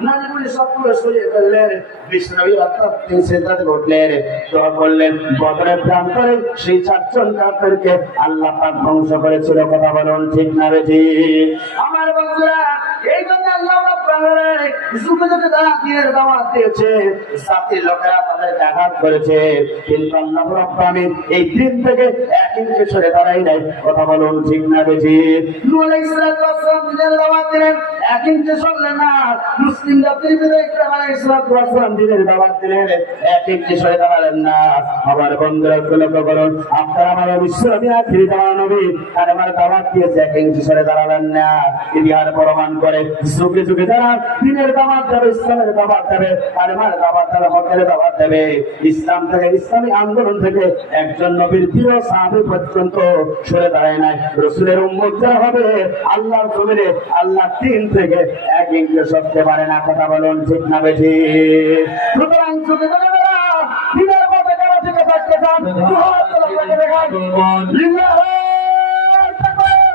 নারী বলে সবগুলো সরিয়ে ফেললেন। বিশ্বনবী অর্থাৎ তিনি সিজদা থেকে উঠলেন, দোয়া করলেন। বদরের প্রান্তরে সেই 4 জন কাফেরকে আল্লাহ পাক ধ্বংস করেছিল। কথা বলুন ঠিক না বেশি? আমার বন্ধুরা, এই জন্য আল্লাহ রাব্বুল আলামিন যুগে যুগে যারা দ্বীনের দাওয়াত দিয়েছে, জাতির লোকেরা তাদেরকে আঘাত করেছে, কিন্তু আল্লাহ রাব্বুল আলামিন এই দিন থেকে 1 ইঞ্চি সরে দাঁড়ায় নাই। কথা বলুন ঠিক না বেশি? নূহ আলাইহিস সালাতু ওয়াস সালাম দ্বীনের দাওয়াত দিলেন, 1 ইঞ্চি সরলেন না। মুসলিম জাতির বিরুদ্ধে ইব্রাহিম আলাইহিস সালাতু ওয়াস সালাম দ্বীনের দাওয়াত দিলেন, 1 ইঞ্চি সরে দাঁড়ালেন না। আমার বন্ধুরা, লক্ষ্য করুন, আপনারা আমার বিশ্বনবী আখিরি জামানার নবী আর আমার দাওয়াত দিয়েছে, 1 ইঞ্চি সরে দাঁড়ালেন না। ইতিহাস প্রমাণ করে যুগে যুগে যারা দ্বীনের দাওয়াত দেবে, ইসলামের দাওয়াত দেবে, আর আমার দাওয়াত দেবে, হকের দাওয়াত দেবে, ইসলাম থেকে, ইসলামী আন্দোলন থেকে একজন নবীর প্রিয় সাহাবী পর্যন্ত সরে দাঁড়ায় নাই। রাসূলের উম্মত যারা হবে, আল্লাহর জমিনে আল্লাহ দিন থেকে 1 ইঞ্চি সরতে পারে না। কথা বলুন ঠিক না বেশি? সুতরাং যুগে যুগে যারা দ্বীনের পথে কারো থেকে থাকতে চান, দুহাত তুলে আপনাকে দেখান, লিল্লাহি তাকবীর,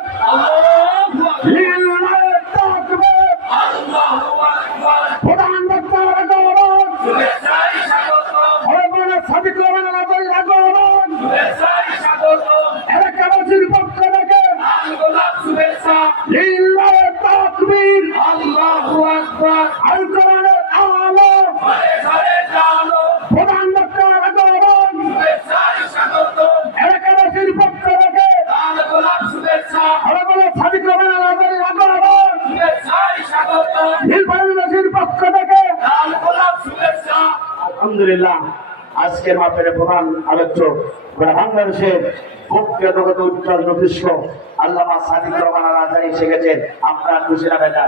লিল্লাহি তাকবীর, আল্লাহু আকবার। প্রধান বক্তা আগমন, শুভেচ্ছাই স্বাগতম। আরে সাদিক রহমান আলাদাই আগমন, শুভেচ্ছাই স্বাগতম। এলাকাবাসীর পক্ষ থেকে আলগোলাপ শুভেচ্ছা, লিল্লাহি তাকবীর, আল্লাহু আকবার। আল কোরআনের আলো ঘরে ঘরে জানো, প্রধান বক্তা আগমন, শুভেচ্ছাই স্বাগতম। এলাকাবাসীর পক্ষ থেকে আলগোলাপ শুভেচ্ছা, আলগোলাপ সাদিক রহমান আলাদাই আগমন, শুভেচ্ছাই স্বাগতম। নীলফামারীবাসীর পক্ষ থেকে আলগোলাপ শুভেচ্ছা। আলহামদুলিল্লাহ, আজকের মাহফিলের প্রধান আলোচক বাংলাদেশের প্রখ্যাত উজ্জ্বল জ্যোতিষ্ক আল্লামা সাদিক রহমান আল-আজহারী এসে গেছেন। আপনারা খুশি না বেজা?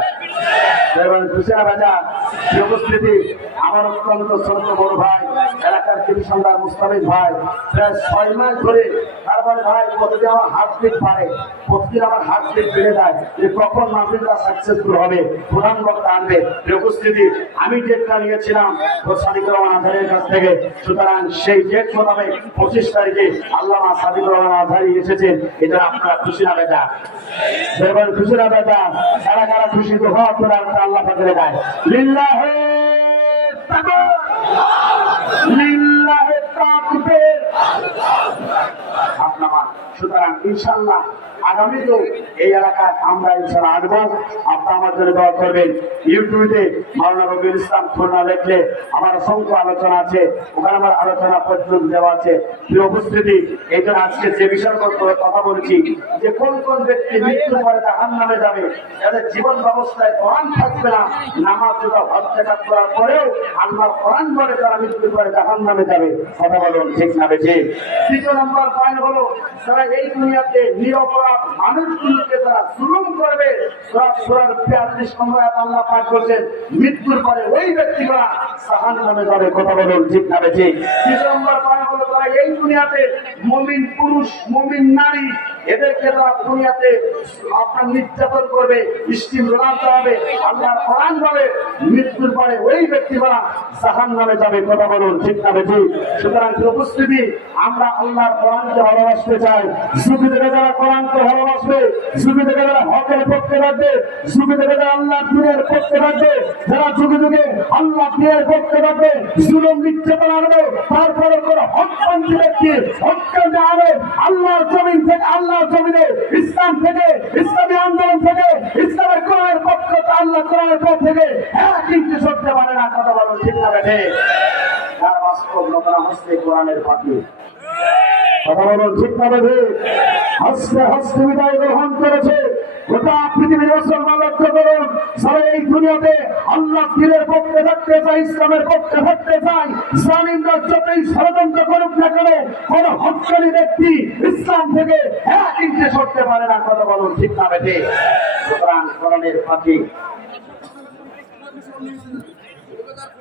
খুশি না বেজা? উপস্থিতি আমার অত্যন্ত ছোট বড় ভাই, এলাকার কৃষকদার মুস্তাফিজ ভাই, প্রায় 6 মাস ধরে, তারপরে ভাই প্রতিদিন আমার হার্টবিট বাড়ে, প্রতিদিন আমার হার্টবিট বেড়ে যায় যে কখন মাহফিলটা সাকসেসফুল হবে, প্রধান বক্তা আনবে। উপস্থিতি আমি ডেটটা নিয়েছিলাম সাদিক রহমান আল-আজহারীর কাছ থেকে, সুতরাং সেই ডেট মোতাবেক 25 তারিখে আল্লামা সাদিক রহমান আল-আজহারী এসেছেন। এটা আপনারা খুশি না বেজা? খুশি না বেজা? কারা কারা খুশি? তো হওয়া করে আল্লাহ পাকের গায় লিল্লাহি তাকবীর, লিল্লাহি তাকবীর। আপনার সুতরাং ইনশাআল্লাহ আগামীতেও এই এলাকায় আমরা ইনশাআল্লাহ আসবো। আপনারা আমার জন্য দোয়া করবেন। ইউটিউবে মাওলানা রবিউল ইসলাম খুলনা লিখলে আমার অসংখ্য আলোচনা আছে, ওখানে আমার আলোচনা পর্যন্ত দেওয়া আছে। প্রিয় উপস্থিতি, এই জন্য আজকে যে বিষয়ের উপর কথা বলছি যে কোন কোন ব্যক্তি মৃত্যুর পরে জাহান্নামে যাবে, যাদের জীবন ব্যবস্থায় কোরআন থাকবে না, নামাজ রোজা হজ যাকাত করার পরেও আল্লাহর কোরআন বলে তারা মৃত্যুর পরে জাহান্নামে যাবে। কথা বলুন ঠিক না বেঠিক? দ্বিতীয় নম্বর পয়েন্ট হলো তারা এই দুনিয়াতে নিরপরাধ মানুষগুলোকে তারা জুলুম করবে। সূরা ৪৩ নম্বর আয়াত আল্লাহ পাক বলেন মৃত্যুর পরে ওই ব্যক্তিরা জাহান্নামে যাবে। কথা বলুন ঠিক না বেঠিক? তৃতীয় নম্বর পয়েন্ট হলো তারা এই দুনিয়াতে মুমিন পুরুষ মুমিন নারী এদেরকে তারা দুনিয়াতে আপনার নির্যাতন করবে, স্টিম রোলাতে হবে। আল্লাহর কোরআন বলে মৃত্যুর পরে ওই ব্যক্তিরা জাহান্নামে যাবে। কথা বলুন ঠিক না বেঠিক? সুতরাং উপস্থিতি, আমরা আল্লাহর কোরআনকে ভালোবাসতে চাই। যুগে থেকে যারা কোরআনকে ভালোবাসবে, যুগে থেকে যারা হকের পক্ষে থাকবে, যুগে থেকে যারা আল্লাহ দিনের পক্ষে থাকবে, যারা যুগে যুগে আল্লাহ দিনের পক্ষে থাকবে, জুলুম নির্যাতন আনবে, তারপরে কোনো হকপন্থী ব্যক্তি হককান্দে আনবে আল্লাহর জমিন থেকে, আল্লাহর জমিনে ইসলাম থেকে, ইসলামী আন্দোলন থেকে, ইসলামের কোরআনের পক্ষ আল্লাহ কোরআনের পক্ষ থেকে এক ইঞ্চি সরতে পারে না। কথা বলুন ঠিক না বেঠিক? যারা বাস্তব নতুন হস্তে কোরআনের পাখি। কথা বলুন ঠিক না বেঠিক? হস্তে হস্তে বিদায় গ্রহণ করেছে গোটা পৃথিবীর মুসলমান। লক্ষ্য করুন, সারা এই দুনিয়াতে আল্লাহ দিনের পক্ষে থাকতে চাই, ইসলামের পক্ষে থাকতে চাই। জালিমরা যতই ষড়যন্ত্র করুক না কেন, কোন হক্কানি ব্যক্তি ইসলাম থেকে এক ইঞ্চি সরতে পারে না। কথা বলুন ঠিক না বেঠিক? সুতরাং কোরআনের পাখি।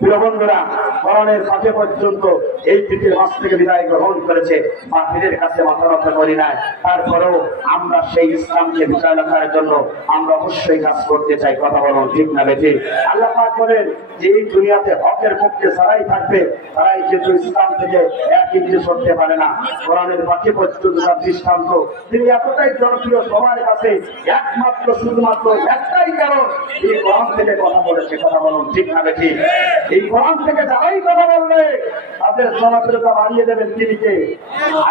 প্রিয় বন্ধুরা, কোরআনের পাখি পর্যন্ত এই পৃথিবীর মাছ থেকে বিদায় গ্রহণ করেছে, বাতিলের কাছে মাথা নত করি নাই। তারপরেও আমরা সেই ইসলামকে বিজয় লাভের জন্য আমরা অবশ্যই কাজ করতে চাই। কথা বলুন ঠিক না বেঠিক? আল্লাহ পাক বলেন যে এই দুনিয়াতে হকের পক্ষে যারাই থাকবে তারাই কিন্তু ইসলাম থেকে এক ইঞ্চি সরতে পারে না। কোরআনের পাখি পর্যন্ত তার দৃষ্টান্ত, তিনি এতটাই জনপ্রিয় সবার কাছে, একমাত্র শুধুমাত্র একটাই কারণ এই কোরআন থেকে কথা বলেছে। কথা বলুন ঠিক না বেঠিক? এই কোরআন থেকে যারাই কথা বলবে তাদের জনপ্রিয়তা বাড়িয়ে দেবেন তিনি কে?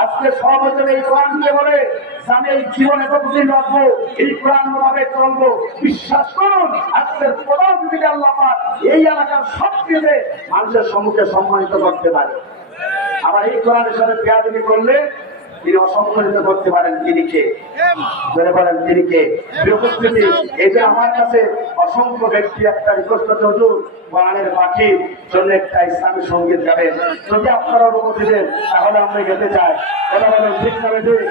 আজকে সব এই কোরআনকে বলে আমি এই জীবনে কতদিন রাখবো, এই কোরআন ভাবে চলবো। বিশ্বাস করুন, আজকের প্রধান থেকে আল্লাহ পাক এই এলাকার সবচেয়ে মানুষের সম্মুখে সম্মানিত করতে পারে। আবার এই কোরআনের সাথে বেয়াদবি করলে তিনি অসম্মানিত করতে পারেন। তিনি কে? ধরে বলেন তিনি কে? উপস্থিতি, এই যে আমার কাছে অসংখ্য ব্যক্তি একটা রিকোয়েস্ট করছে, হুজুর কোরআনের পাখির জন্য একটা ইসলামী সঙ্গীত গাবেন, যদি আপনারা অনুমতি দেন তাহলে আমরা গেতে চাই। কথা বলেন ঠিক না বেঠিক?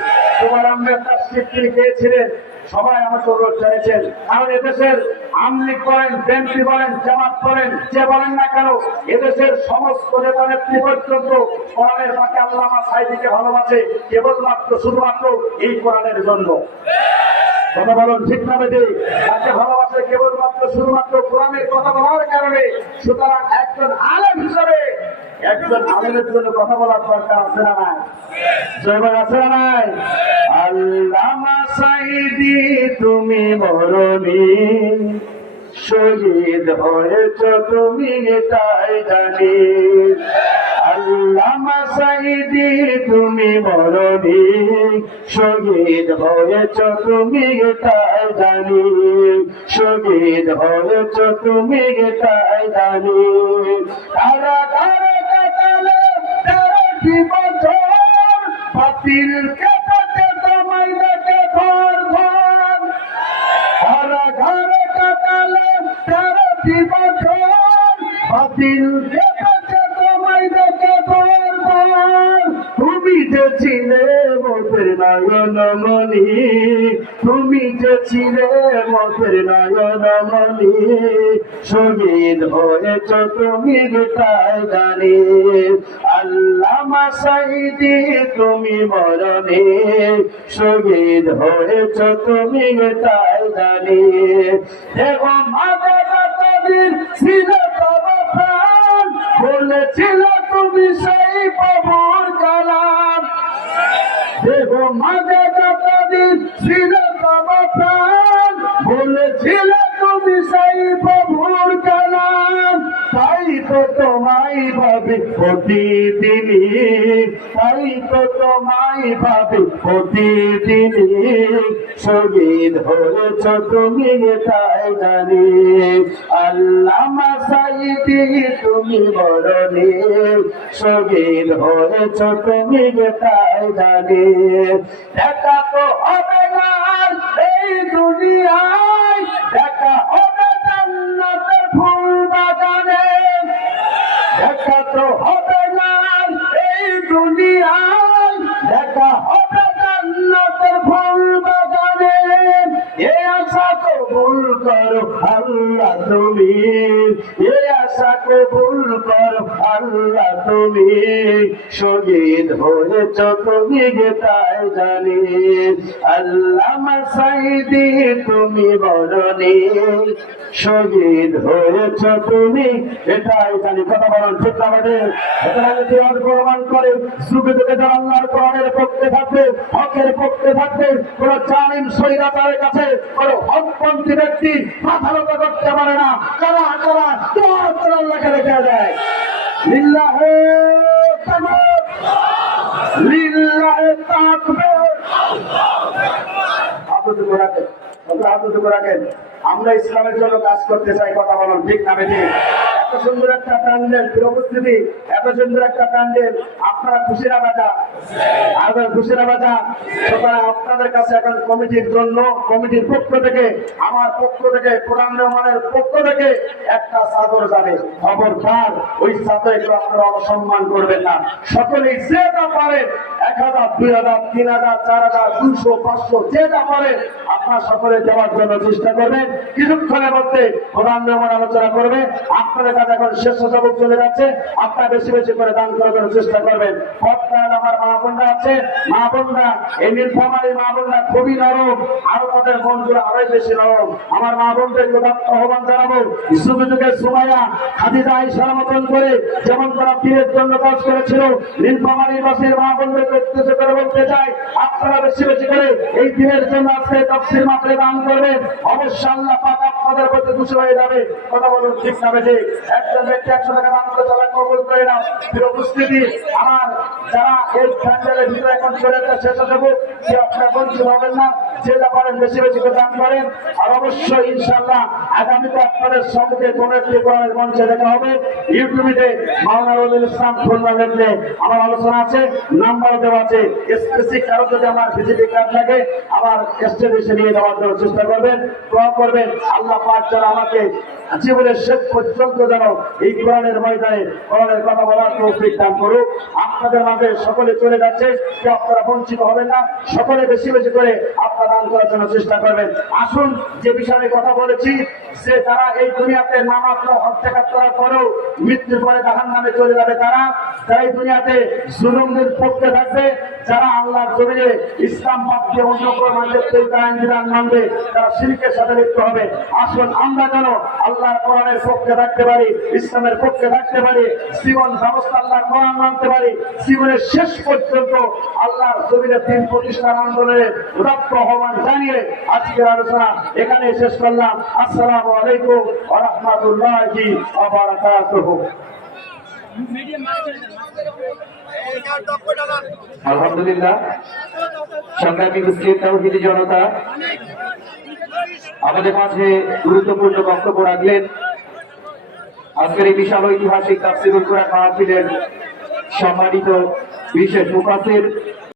তোমার আমরা তার তিনি গিয়েছিলেন, সবাই আমাকে অনুরোধ জানিয়েছেন। কারণ এদেশের আমলিগ বলেন, বিএনপি বলেন, জামাত বলেন, যে বলেন না কেন, এদেশের সমস্ত নেতা নেত্রী পর্যন্ত কোরআনের পাখি আল্লামা সাঈদীকে ভালোবাসে কেবলমাত্র শুধুমাত্র এই কোরআনের জন্য। কথা বলুন ঠিক না বেঠিক? তাকে ভালোবাসে কেবলমাত্র শুধুমাত্র কোরআনের কথা বলার কারণে। সুতরাং একজন আলেম হিসাবে একজন আলেমের জন্য কথা বলার দরকার আছে না নাই? জয়বান আছে না নাই? আল্লামা সাঈদী তুমি মরণী, শহীদ হয়েছ তুমি এটাই জানি। আল্লামা সাঈদী তুমি মরণী, শহীদ হয়েছ তুমি এটাই জানি। শহীদ হয়েছ তুমি এটাই জানি। তারা তারা কাটালে 13টি বছর, বাতিল কেটাতে তোমায় দেখে ঘর ঘর। তারা ঘরে কাটালে 13টি বছর, বাতিল কেটাতে তোমায় দেখে ঘর ঘর। তুমি যে ছিলে মোদের নয়নমণি, তুমি যে ছিলে মোদের নয়নমণি, শহীদ হয়েছ তুমি এটাই জানি। আল্লামা সাঈদী তুমি মরণী, শহীদ হয়েছ তুমি এটাই জানি। এবং মাদাবাতাদিন ছিল তবে প্রাণ, বলেছিল তুমি সেই প্রভুর কালাম। দেখো মাদাবাতাদিন ছিল তবে প্রাণ, বলেছিল তুমি সেই প্রভুর কালাম। তাই তো তোমায় তোমায় ভাবে প্রতিদিনই, তাই তো তোমায় ভাবে প্রতিদিনই, শহীদ হয়েছ তুমি তাই জানি। আল্লামা সাইদি তুমি মরণে শহীদ হয়েছ তুমি তাই জানি। দেখা তো হবে না এই দুনিয়ায়, দেখা হবে জান্নাতের ফুল বাগানে, দেখা তো হবে না এই দুনিয়ায়, দেখা হবে জান্নাতের ফুল বাগানে। এ আশা কবুল করো আল্লাহ তুমি, এ আশা কবুল করো আল্লাহ তুমি, শহীদ হয়েছ তুমি তাই জানি। আল্লামা সাইদি তুমি মরণে শহীদ হয়েছ তুমি এটাই জানি। কথা বলেন ঠিক না আমাদের? প্রমাণ করে যুগে যুগে যারা আল্লাহর কোরআনের পক্ষে থাকবে, হকের পক্ষে থাকবে, কোন জালিম স্বৈরাচারের কাছে কোন হকপন্থী ব্যক্তি মাথা নত করতে পারে না। কারা কারা তোমার আল্লাহকে রেখে দেয়। লিল্লাহে তাকবীর, লিল্লাহে তাকবীর। আব্দুল রাখেন, আব্দুল রাখেন। আমরা ইসলামের জন্য কাজ করতে চাই। কথা বলুন ঠিক না বেঠিক? এত সুন্দর একটা প্যান্ডেল, উপস্থিতি এত সুন্দর একটা প্যান্ডেল, আপনারা খুশি না বাজা? আর খুশি না বাজা? সুতরাং আপনাদের কাছে এখন কমিটির জন্য, কমিটির পক্ষ থেকে, আমার পক্ষ থেকে, কোরআন রহমানের পক্ষ থেকে একটা চাদর যাবে। খবরদার ওই চাদর একটু আপনারা অসম্মান করবেন না। সকলেই যে যা পারে, 1000, 2000, 3000, 4000, 200, 500 যে যা পারে আপনারা সকলে দেওয়ার জন্য চেষ্টা করবেন। কিছুক্ষণের মধ্যে কোরআন রহমান আলোচনা করবে। আপনাদের কাছে এখন শেষ সবক চলে যাচ্ছে, আপনারা বেশি বেশি করে দান করার জন্য চেষ্টা করবেন। পর্দায় আমার মা বোনরা আছে, মা বোনরা এই নীলফামারীর মা বোনরা খুবই নরম, আরো তাদের মনগুলো আরোই বেশি নরম। আমার মা বোনদের আহ্বান জানাবো, যুগে যুগে সুমাইয়া খাদিজা আয়েশার মতন করে যেমন তারা পীরের জন্য কাজ করেছিল, নীলফামারীর বাসীর মা বোনদের উদ্দেশ্য করে বলতে চাই, আপনারা বেশি বেশি করে এই দিনের জন্য আজকে তাফসীর মাহফিলে দান করবেন। অবশ্যই আল্লাহ পাক আপনাদের প্রতি খুশি হয়ে যাবে। কথা বলুন ঠিক না বেঠিক? একজন ব্যক্তি 100 টাকা দান করে তারা কবুল করে নাও। প্রিয় উপস্থিতি, আমার যারা এই প্যান্ডেলের ভিতরে এখন চলে যাচ্ছে শেষ হবে, যে আপনারা বঞ্চিত হবেন না, যে যা পারেন বেশি বেশি করে দান করেন। আর অবশ্যই ইনশাআল্লাহ আগামীতে আপনাদের সঙ্গে কোন একটি কোরআনের মঞ্চে দেখা হবে। ইউটিউবে মাওলানা রবিউল ইসলাম খুলনা লেখলে আমার আলোচনা আছে, নাম্বার দেওয়া আছে। স্পেসিফিক কারো যদি আমার ভিজিটি কার্ড লাগে আমার স্টেজে এসে নিয়ে যাওয়ার জন্য চেষ্টা করবেন, দোয়া করবেন। আল্লাহ পাক যেন আমাকে জীবনের শেষ পর্যন্ত যেন এই কোরআনের ময়দানে কোরআনের কথা বলার তৌফিক দান করুক। আপনাদের মাঝে সকলে চলে যাচ্ছে, কেউ আপনারা বঞ্চিত হবেন না, সকলে বেশি বেশি করে আপনারা দান করার জন্য চেষ্টা করবেন। আসুন যে বিষয়ে কথা বলেছি, যে তারা এই দুনিয়াতে নামাত্র হত্যাঘাত করার পরেও মৃত্যুর পরে জাহান্নামে চলে যাবে, তারা এই দুনিয়াতে জুলুমদের পক্ষে থাকবে, যারা আল্লাহর জমিনে ইসলাম বাদ দিয়ে অন্য কোনো মানুষের তৈরি আইন বিধান মানবে, তারা শিরকের সাথে লিপ্ত হবে। আসুন আমরা যেন আল্লাহর কোরআনের পক্ষে থাকতে পারি, ইসলামের পক্ষে থাকতে পারি, জীবন ব্যবস্থা আল্লাহর কোরআন মানতে পারি, জীবনের শেষ পর্যন্ত আল্লাহর জমিনে দিন প্রতিষ্ঠার আন্দোলনের উদাত্ত আহ্বান জানিয়ে আজকের আলোচনা এখানে শেষ করলাম। আসসালামু আলাইকুম ওয়া রাহমাতুল্লাহি ওয়া বারাকাতুহু। আলহামদুলিল্লাহ, সংগ্রামী মুসলিম তাওহীদি জনতা আমাদের মাঝে গুরুত্বপূর্ণ বক্তব্য রাখলেন। আজকের এই বিশাল ঐতিহাসিক তাফসীরুল কুরআন মাহফিলের সম্মানিত বিশেষ মুফাসসির